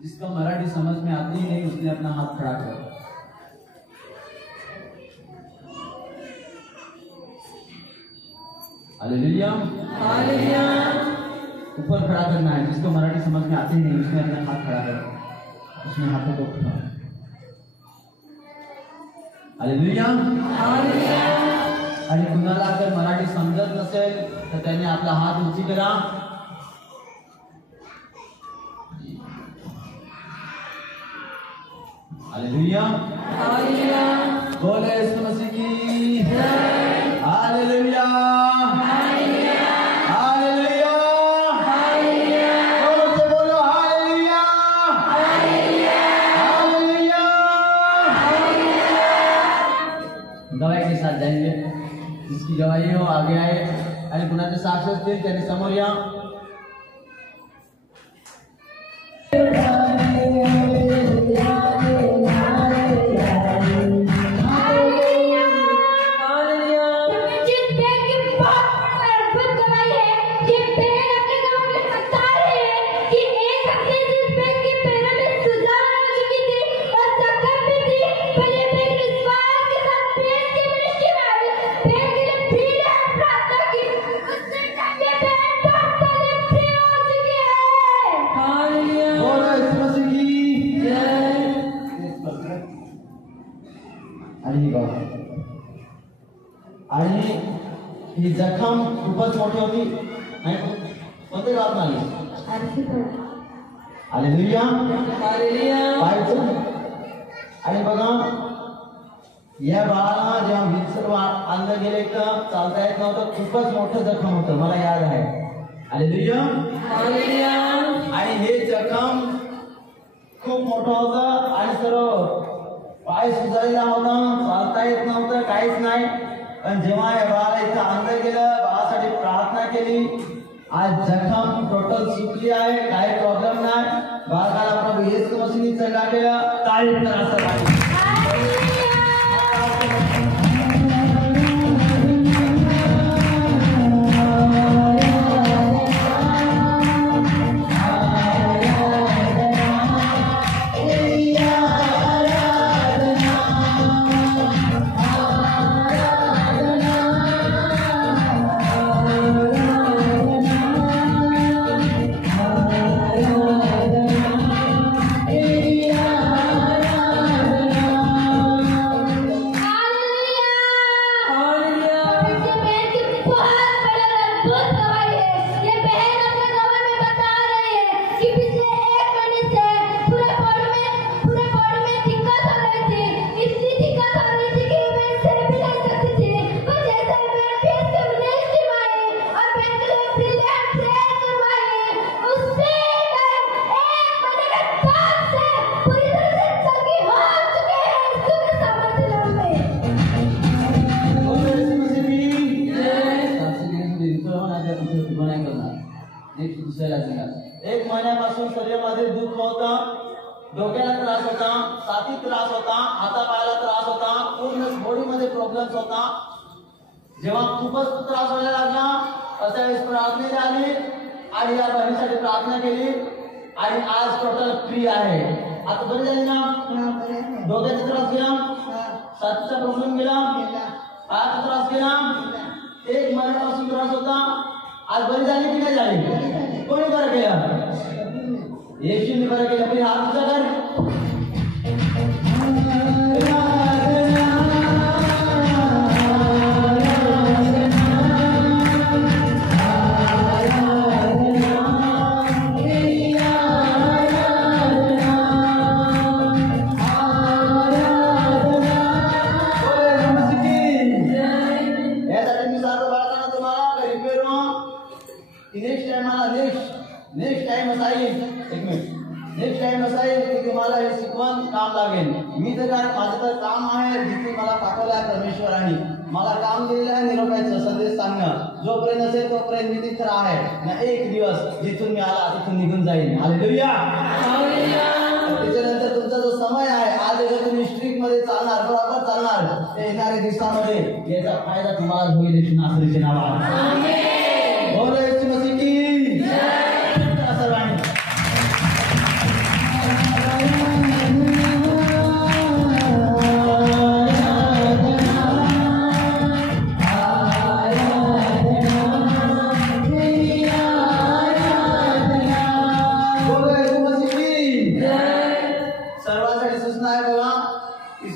जिसका मराठी समझ में आती ही नहीं उसने अपना हाथ खड़ा किया. हालेलुया. हालेलुया. ऊपर खड़ा करना है. जिसको मराठी समझ में आती नहीं उसने अपना हाथ खड़ा किया, उसने हाथों को उठाया. हालेलुया. हालेलुया. आणि कुणाला अगर मराठी समजत नसेल तर त्याने आपला हात उंची करा. हालेलुया. हालेलुया. बोले यीशु मसीह की जय. हालेलुया. हालेलुया. हालेलुया. हालेलुया. बोलो से बोलो हालेलुया. हालेलुया. हालेलुया. दवाई के साथ जाएंगे. जिसकी दवाई हो आगे आए आणि कुणाचे साक्ष असतील त्यांनी समोर या. प्रार्थना की उसने आणि ही जखम खूपच मोठी होती आणि कोणते गावात नाही हालेलुया पाहायचं. आणि बघा या बाळाला जेव्हा विलसर आणलं गेले तर चालता येत नव्हतं, खूपच मोठं जखम होतं, मला याद आहे. हालेलुया. आणि हे जखम खूप मोठं होतं आणि सर्व पाय सुजायला होता, चालता येत नव्हतं, काहीच नाही. पण जेव्हा या बाळाला इथं आणलं गेलं, बाळासाठी प्रार्थना केली, आज जखम टोटल सुटली आहे, काही प्रॉब्लेम नाही. बाळाला प्रभू येशू मसीहने चंगा केलं. ताळी करा सर्वांनी. एक महिन्यापासून शरीरामध्ये दुख होतं, डोक्याला त्रास होता, छातीत त्रास होता, हातापायाला त्रास होता, पूर्ण बॉडीमध्ये प्रॉब्लेम्स होता. जेव्हा खूपच त्रास व्हायला लागला अशा वेळेस प्रार्थनेला आली आणि या बहिणीसाठी प्रार्थना केली आणि आज टोटल फ्री आहे. आता बरी झाली ना? डोक्याचा त्रास गेला, छातीचा प्रॉब्लेम गेला, पायाचा त्रास गेला, एक महिन्यापासून त्रास होता, आज बरी झाली की नाही झाली? कोणी बरं केलं? येशूने बरं केलं. पण हात तुझा कर. मी तर काय, माझं तर काम आहे, जिथे मला पाठवलं आहे परमेश्वराने, मला काम दिलेलं आहे निरोपायचं, संदेश सांगणं. जोपर्यंत असेल तोपर्यंत मी तिथं आहे ना. एक दिवस जिथून मी आला तिथून निघून जाईल. हालेलुया. त्याच्यानंतर तुमचा जो समय आहे, आज जर तुम्ही स्ट्रीट मध्ये चालणार, बरोबर चालणार, ते येणाऱ्या दिवसामध्ये याचा फायदा तुम्हाला होईल. येशू नासरीच्या नावात बोल. येशू मसीह की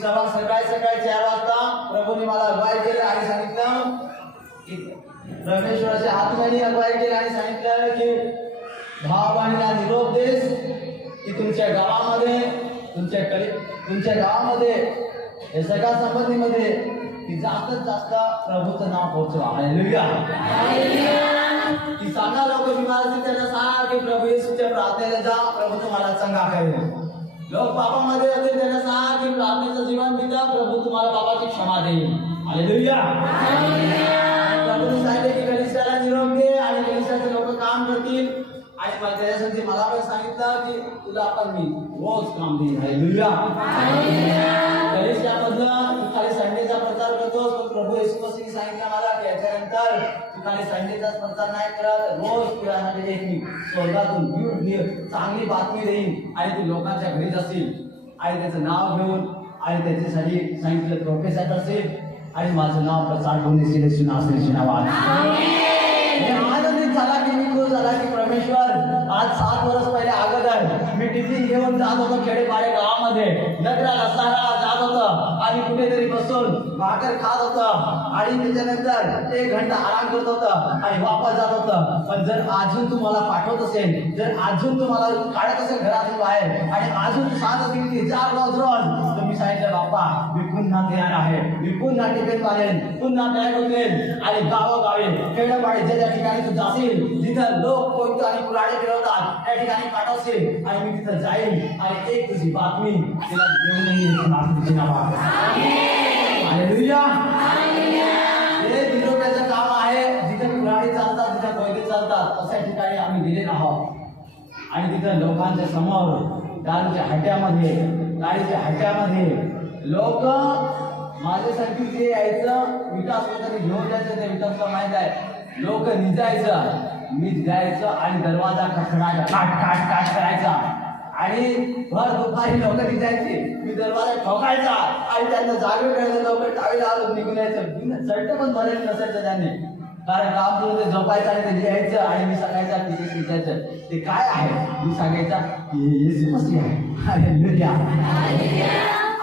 सर्वांनी सकाळी 4 वाजता प्रभूने मला अगवाई केलं आणि सांगितलं की परमेश्वराच्या आत्म्याने अगवाई केलं आणि सांगितलं की भाव बहिणीला निरोप देस की तुमच्या गावामध्ये तुमच्या गावामध्ये या सगळ्या संबंधीमध्ये की जास्तीत जास्त प्रभूचं नाव पोहोचवा. हालेलुया. की सांगा लोक बिमार असतील त्यांना सांगा की प्रभू येशूच्या प्रार्थनेला जा, प्रभू तुम्हाला चंगा करेल. लोक पापामध्ये असेल त्यांना सांगा की प्रार्थनेचं जीवन बिता, प्रभू तुम्हाला पापाची क्षमा देईल. हालेलुया. प्रभूने सांगितले की कलिसियाला निरोप दे आणि कलिसियाचे लोक काम करतील. आणि त्याच्यासाठी मला पण सांगितलं की तुला पण मी रोज काम देईन. हालेलुया. कलिसियामधलं तू खाली संडेचा प्रचार करतोस, पण प्रभू येशू मसीहने सांगितलं मला की याच्यानंतर तू खाली संडेचाच प्रचार नाही करत, रोज तुझ्यासाठी एक मी स्वर्गातून चांगली बातमी देईन आणि तू लोकांच्या घरी जाशील आणि त्याचं नाव घेऊन आणि त्याच्यासाठी सांगितलं प्रोफेसर असेल आणि माझं नाव प्रचार करून येशील. येशू नासरीच्या नावात आनंदित झाला की मी दिवस झाला की परमेश्वर आज 7 वर्ष पहिले अगोदर मी टिफिन घेऊन जात होतो खेडेपाडे गावामध्ये नगराला सारा जात होतो आणि कुठेतरी बसून भाकर खात होतो आणि त्याच्यानंतर 1 घंटा आराम करत होतो आणि वापस जात होतो. पण जर अजून तुम्हाला पाठवत असेल, जर अजून तुम्हाला काढत असेल घरातून बाहेर आणि अजून सांगत असेल की जा रोज तर मी सांगितलं बाप्पा मी पुन्हा तयार आहे, मी पुन्हा टिफिन मारेन, पुन्हा तयार होईल आणि गावोगावी खेडेपाडे ज्या ठिकाणी तू जाशील जिथं लोक कोयतो आणि कुऱ्हाडी फिरवतात त्या ठिकाणी पाठवशील आणि मी तिथं जाईन आणि एक तुझी बातमी तिला घेऊन येईन तुझी नावात. हालेलुया. हे दिलोट्याचं काम आहे. जिथं कुऱ्हाडी चालतात, जिथं कोयते चालतात अशा ठिकाणी आम्ही गेलेलो आहोत आणि तिथं लोकांच्या समोर दारूच्या हट्ट्यामध्ये लोक माझ्यासाठी जे यायचं विकास वगैरे घेऊन जायचं ते विकासला माहित आहे. लोक निजायचं, मी जायचं आणि दरवाजा काट करायचा आणि भर दुपारी लोक निजायची, मी दरवाजा ठोकायचा आणि त्यांना जागे कळलं लोक टाळी लावून निघून यायचं. चर्ट पण भरेल नसायचं त्यांनी, कारण काम करून ते झोपायचं आणि ते लिहायचं आणि मी सांगायचं तिथे विचारायचं ते काय आहे, मी सांगायचा येशू मसीह आहे. हालेलुया.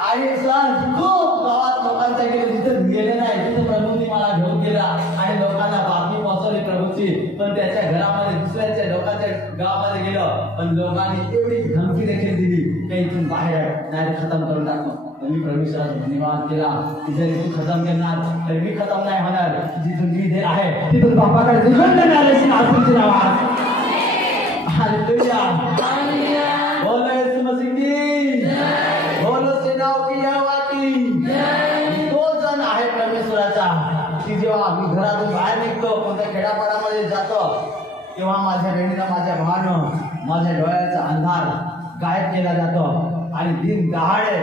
आणि सण खूप गावात लोकांचा गेले, जिथं गेले नाही तिथं प्रभूंनी मला घेऊन गेला आणि लोकांना बातमी पोहोचवली प्रभूची. पण त्याच्या घरामध्ये दुसऱ्याच्या लोकांच्या गावामध्ये गेलं पण लोकांनी एवढी धमकी देखील दिली की इथून बाहेर नाही खतम करून टाकू. मी परमेश्वराचा धन्यवाद केला की जरी तू खतम करणार तर मी खतम नाही होणार. जिथून मी दे आहे तिथून बापाकडे दुर्गंध मिळाल्याची आरतीची आवाज. हालेलुया. बोलो येशू मसीह की जय. बोलो सेनाओं की यहोवा की जय. तो जण आहे परमेश्वराचा की जेव्हा मी घरातून बाहेर निघतो कोणत्या खेड्यापाड्यामध्ये जातो तेव्हा माझ्या बहिणीला, माझ्या भावानं माझ्या डोळ्याचा अंधार गायब केला जातो आणि दिन दहाडे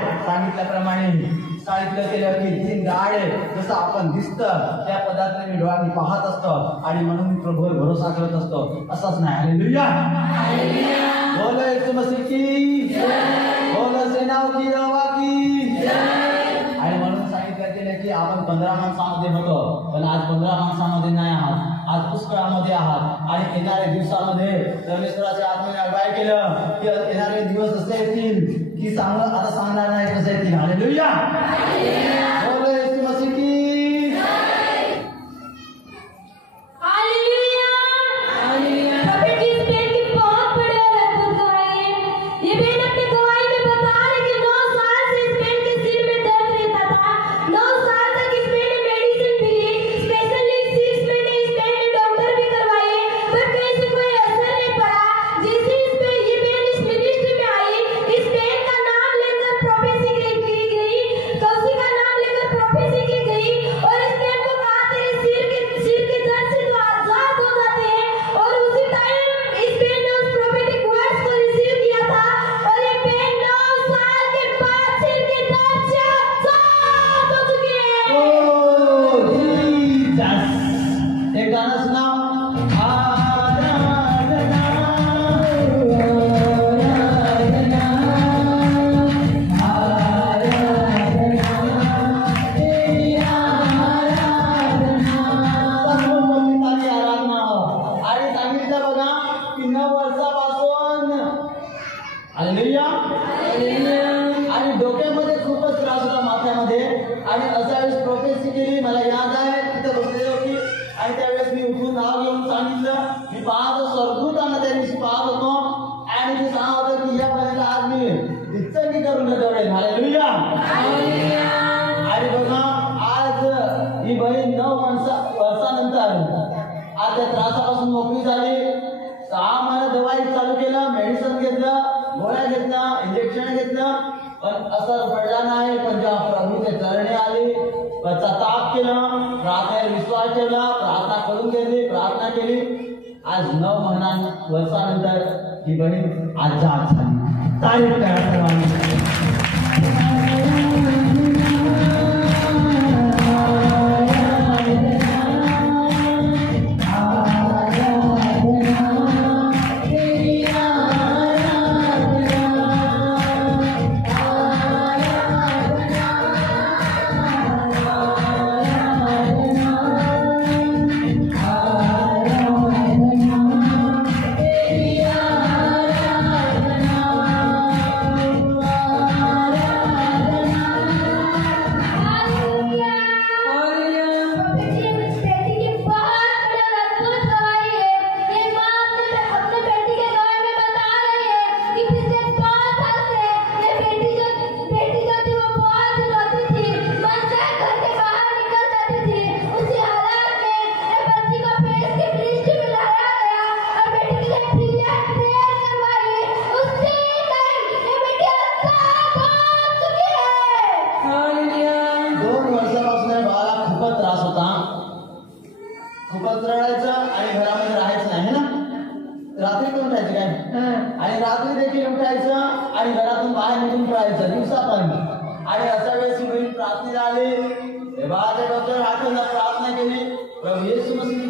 सांगितलं केलं की दिन दहाडे जसं आपण दिसतं त्या पदार्थाने मी डोळ्यांनी पाहत असतो आणि म्हणून मी प्रभूवर भरोसा करत असतो. असंच नाही. हालेलुया. बोलो येशू मसीह की जय. बोलो सेनाओं की यहोवा की जय. आणि म्हणून सांगितलं केलं की आपण 15 माणसामध्ये होतो पण आज 15 माणसामध्ये नाही आहात, आज पुष्कळामध्ये आहात आणि येणाऱ्या दिवसामध्ये परमेश्वराच्या आत्म्याने काय केलं की येणारे दिवस असे येतील की आता सांगणार नाही कसे येतील. हालेलुया. बोलो येशू मसीह की जय. हालेलुया. हालेलुया. प्रॉफिट की स्पेन की बहुत बड़ी और अद्भुत गवाही है. ये बहन अपनी गवाही में बता रही कि 9 साल से इस बहन के सिर में दर्द रहता था. 9 साल तक इस बहन ने मेडिसिन भी ली, स्पेशली 6 महीने इस बहन ने डॉक्टर भी करवाए पर कहीं से कोई असर नहीं पड़ा. जैसे ये बहन इस मिनिस्ट्री में आई, इस बहन का नाम लेकर प्रोफेसी की गई, कौसी का नाम लेकर प्रोफेसी की गई और इस बहन को कहा तेरे सिर के दर्द से तो आजाद हो जाते हैं और उसी टाइम इस बहन ने उस प्रोफेटिक वर्ड्स को रिसीव किया था और ये बहन 9 साल के बाद सिर के दर्द से आजाद हो चुकी है. ओ जीसस. एक गाना सुनाओ. आणि डोक्यामध्ये खूपच त्रास होता माथ्यामध्ये आणि अशा वेळेस प्रोफेसी केली. मला याद आहे तिथं बसलेली होती आणि त्यावेळेस मी उठून नाव घेऊन सांगितलं. मी पाहतो स्वर्गदूतांना त्या दिवशी पाहत होतो आणि मी सांगत होतो की या बहिणीला आज मी दिच्चंगी करून ठेवेल. हालेलुया. आणि बघा आज ही बहीण 9 वर्षानंतर आज त्या त्रासापासून मोकळी झाली. 6 महिने दवाई चालू केलं, मेडिसिन घेतलं, गोळ्या घेतल्या, इंजेक्शन घेतलं पण असर पडला नाही. पण जेव्हा प्रभूचे चरणे आले, पश्चाताप केला, प्रार्थनेवर विश्वास ठेवला, प्रार्थना करून घेतली, प्रार्थना केली. आज 9 वर्षानंतर ही बहीण आजाद झाली. तारीफ करा सर्वांनी.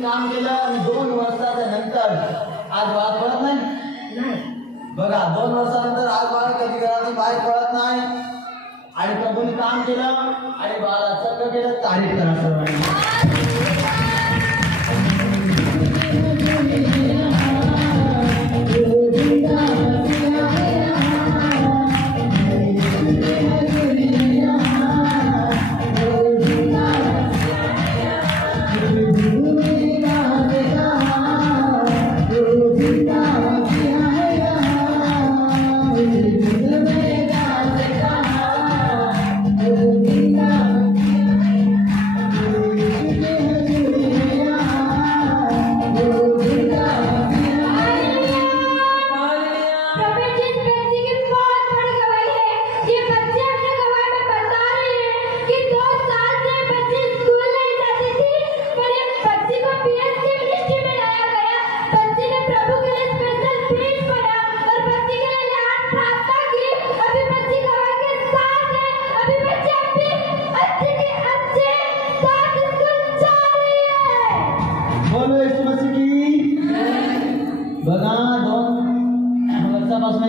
काम केलं आणि 2 वर्षाच्या नंतर आज बाळ पडत नाही. बघा 2 वर्षानंतर आज बाळ कधी घराची बाहेर पडत नाही आणि प्रभूने काम केलं आणि बाळाला सगळं केलं. तारीफ करा सर्वांनी.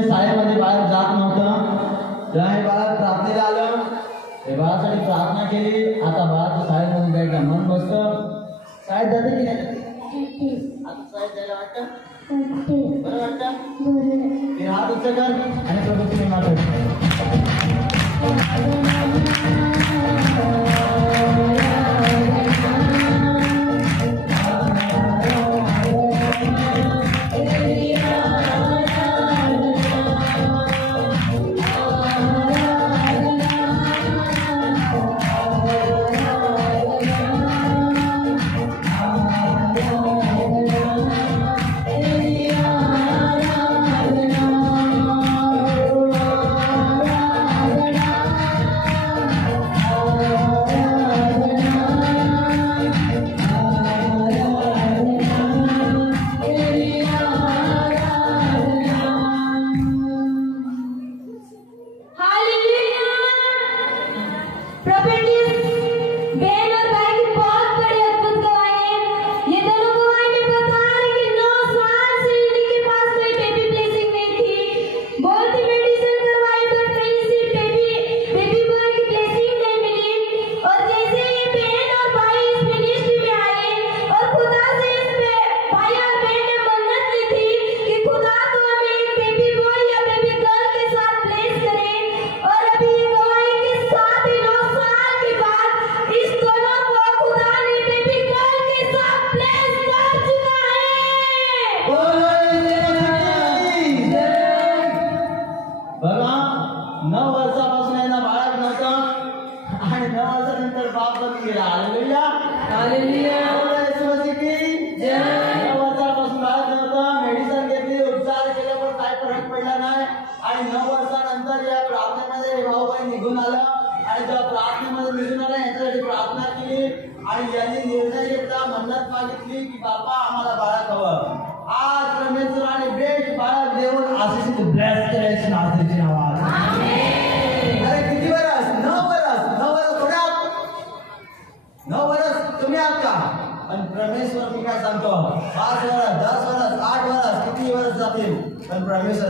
शाळेमध्ये बाहेर जात नव्हतं. त्याने बाळा प्रार्थनेला आलं, ते बाळासाठी प्रार्थना केली. आता बाळाचं शाळेमध्ये जायला मन बसतं. शाळेत जाते की नाही? आता शाळेत जायला वाटतं? बरं वाटतं? ते हात उच्च कर आणि प्रभू तुम्ही मात्र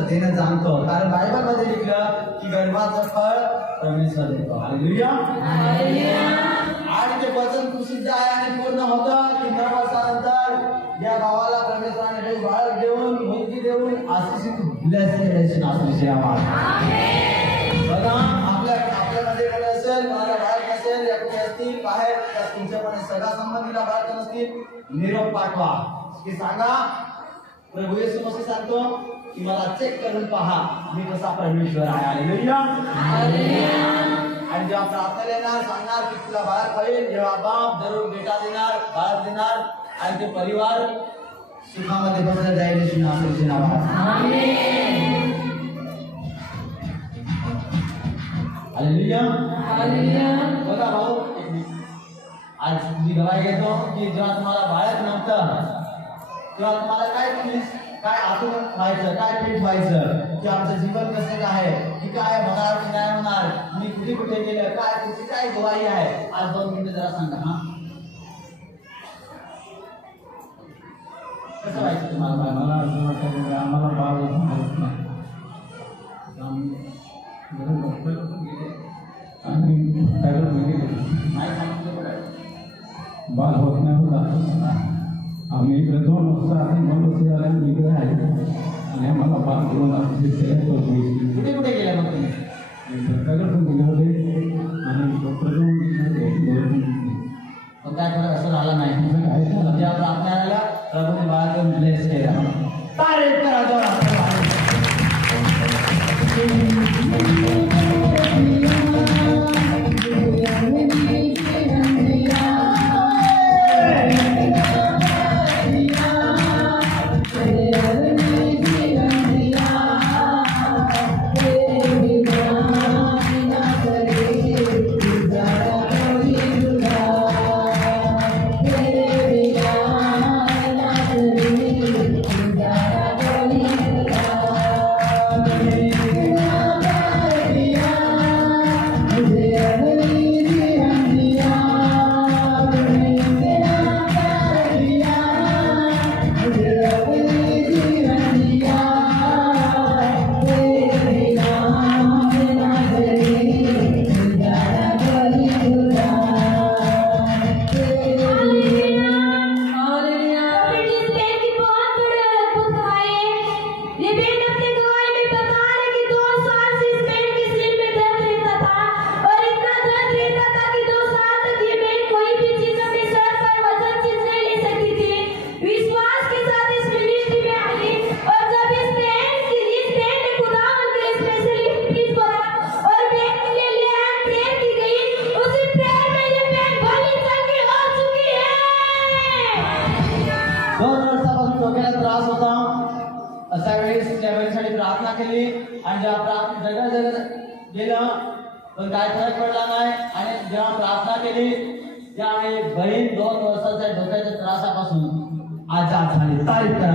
देणं जाणतो. कारण बायबल मध्ये लिहिलं की गर्भाचं फळ परमेश्वर देतो. हालेलुया. आणि ते वचन प्रसिद्ध आहे आणि पूर्ण होतं की 9 वर्षानंतर या गावाला परमेश्वराने बाळक देऊन मुलगी देऊन आशिषित बघा. आपल्यामध्ये कोणी असेल, मला बाळक नसेल, एकटे असतील बाहेर, तुमच्या पण सगळ्या संबंधीला बाळक नसतील, निरोप पाठवा की सांगा प्रभू येशू मसीह सांगतो की मला चेक करून पहा मी कसा परमेश्वर आहे. हालेलुया. आणि जेव्हा प्रार्थना येणार सांगणार की तुला बाळक होईल, जेव्हा बाप जरूर बेटा देणार, बाळक देणार आणि ते परिवार सुखामध्ये बसला जाईल. येशू नावात आमेन. हालेलुया. बघा भाऊ, आज मी गवाही घेतो की जेव्हा तुम्हाला बाळक नव्हतं तेव्हा तुम्हाला काय आतून व्हायचं, काय पीठ व्हायचं की आमचं जीवन कसं काय, की काय होणार की नाही होणार, मी कुठे कुठे गेलं, काय तुमची काय गवाही आहे. आज 2 मिनिटं जरा सांगा. कसं व्हायचं तुम्हाला? मला असं वाटतं की आम्हाला बाळ होत नाही आणि त्याला नाही सांगितलं बरं. बाळ होत नाही होता. आम्ही इकडे 2 वर्ष आधी 2 वर्ष झाले आम्ही इकडे आहे आणि आम्हाला बाळ घेऊन कुठे कुठे गेल्या मग तुम्ही? डॉक्टरकडे पण गेले होते आणि डॉक्टरकडून पण काय फरक असं झाला नाही. जेव्हा प्रार्थना आला प्रभूने बाळाला ब्लेस केला. तारीफ करा जोरात. प्रार्थना केली आणि जेव्हा गेलं पण काय फरक पडला नाही. आणि जेव्हा प्रार्थना केली त्यावेळी बहीण 2 वर्षाच्या डोक्याच्या त्रासापासून आजाद झाली. तारीफ करा.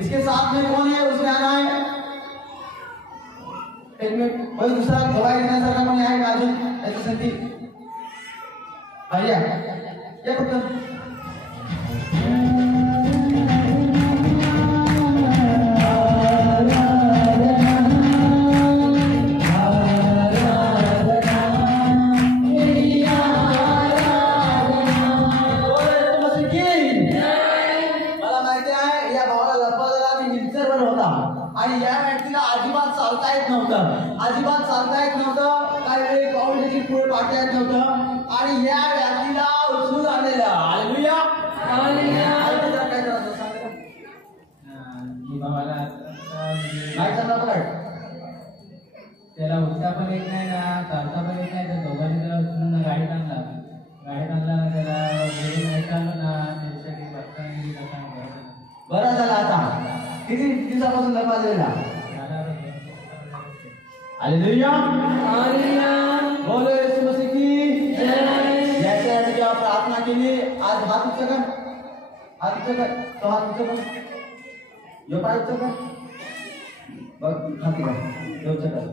इसके साथ में कौन है? उसने आना है एक मिनट. कोई दूसरा गवाही देण्यासारखा कोणी आहे का अजून याच्यासाठी? भैया या फक्त. अजिबात चालता येत नव्हतं. काही वेळी पाऊलची पुढे पाठता येत नव्हतं आणि या व्याधीला उचलून आणलेलं. हालेलुया. काय करायचं सांगा. त्याला उठता पण येत नाही ना चालता पण येत नाही. तर दोघांनी त्याला उचलून गाडीत आणला त्याला नाही चालू ना त्याच्यासाठी बरं झालं. आता किती दिवसापासून दमाजलेला? हालेलुया. बोलो येशू मसीह की जय. याच्यासाठी जेव्हा प्रार्थना केली आज हात उंच कर. हात उंच कर. तो हात उंच कर. यो पाय उंच कर. बघ खाती कर. उंच कर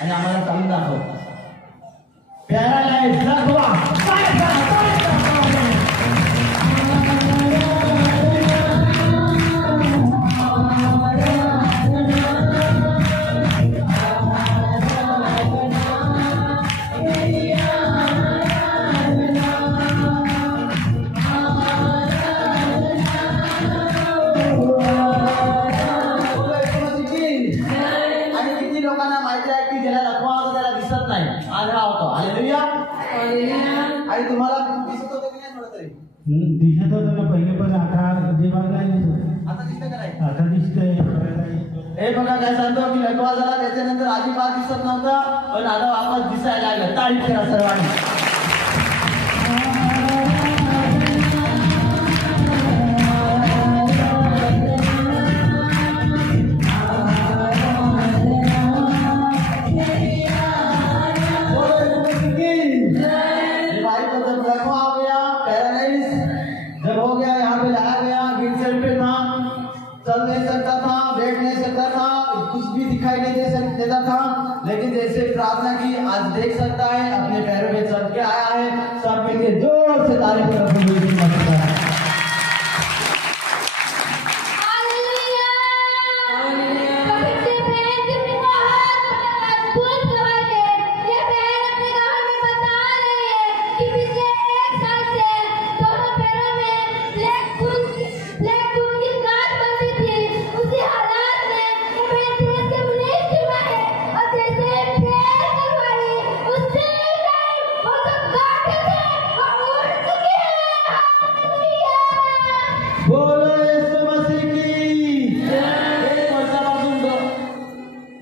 आणि आम्हाला चालून दाखव. पॅरालाइज दाखवा. ना पहिले पण आता जेवण नाही दिसत. आता दिसतं का नाही? आता दिसतंय. हे बघा काय सांगतो मी लग्न झाला त्याच्यानंतर अजिबात दिसत नव्हता पण आता वापस दिसायला लागलं. तारीफ करा सर्वांनी. जब हो गया यहाँ पे लाया गया व्हीलचेयर पे था, चल नहीं सकता था, बैठ नहीं सकता था, कुछ भी दिखाई नहीं देता था, लेकिन जैसे प्रार्थना की आज देख सकता है, अपने पैरों में चल के आया है. सब मिलके जोर से तारीफ करो.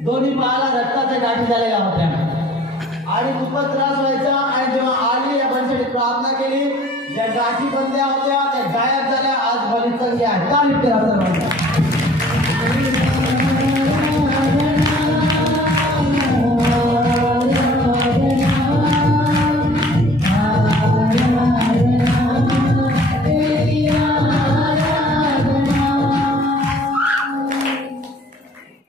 दोन्ही पायाला रक्ताच्या गाठी झालेल्या होत्या आणि खूपच त्रास व्हायचा. आणि जेव्हा आली या बनसाठी प्रार्थना केली, ज्या गाठी बनल्या होत्या त्या गायब झाल्या. आज बरी चांगली आहे. तारीफ करा सर्वांना.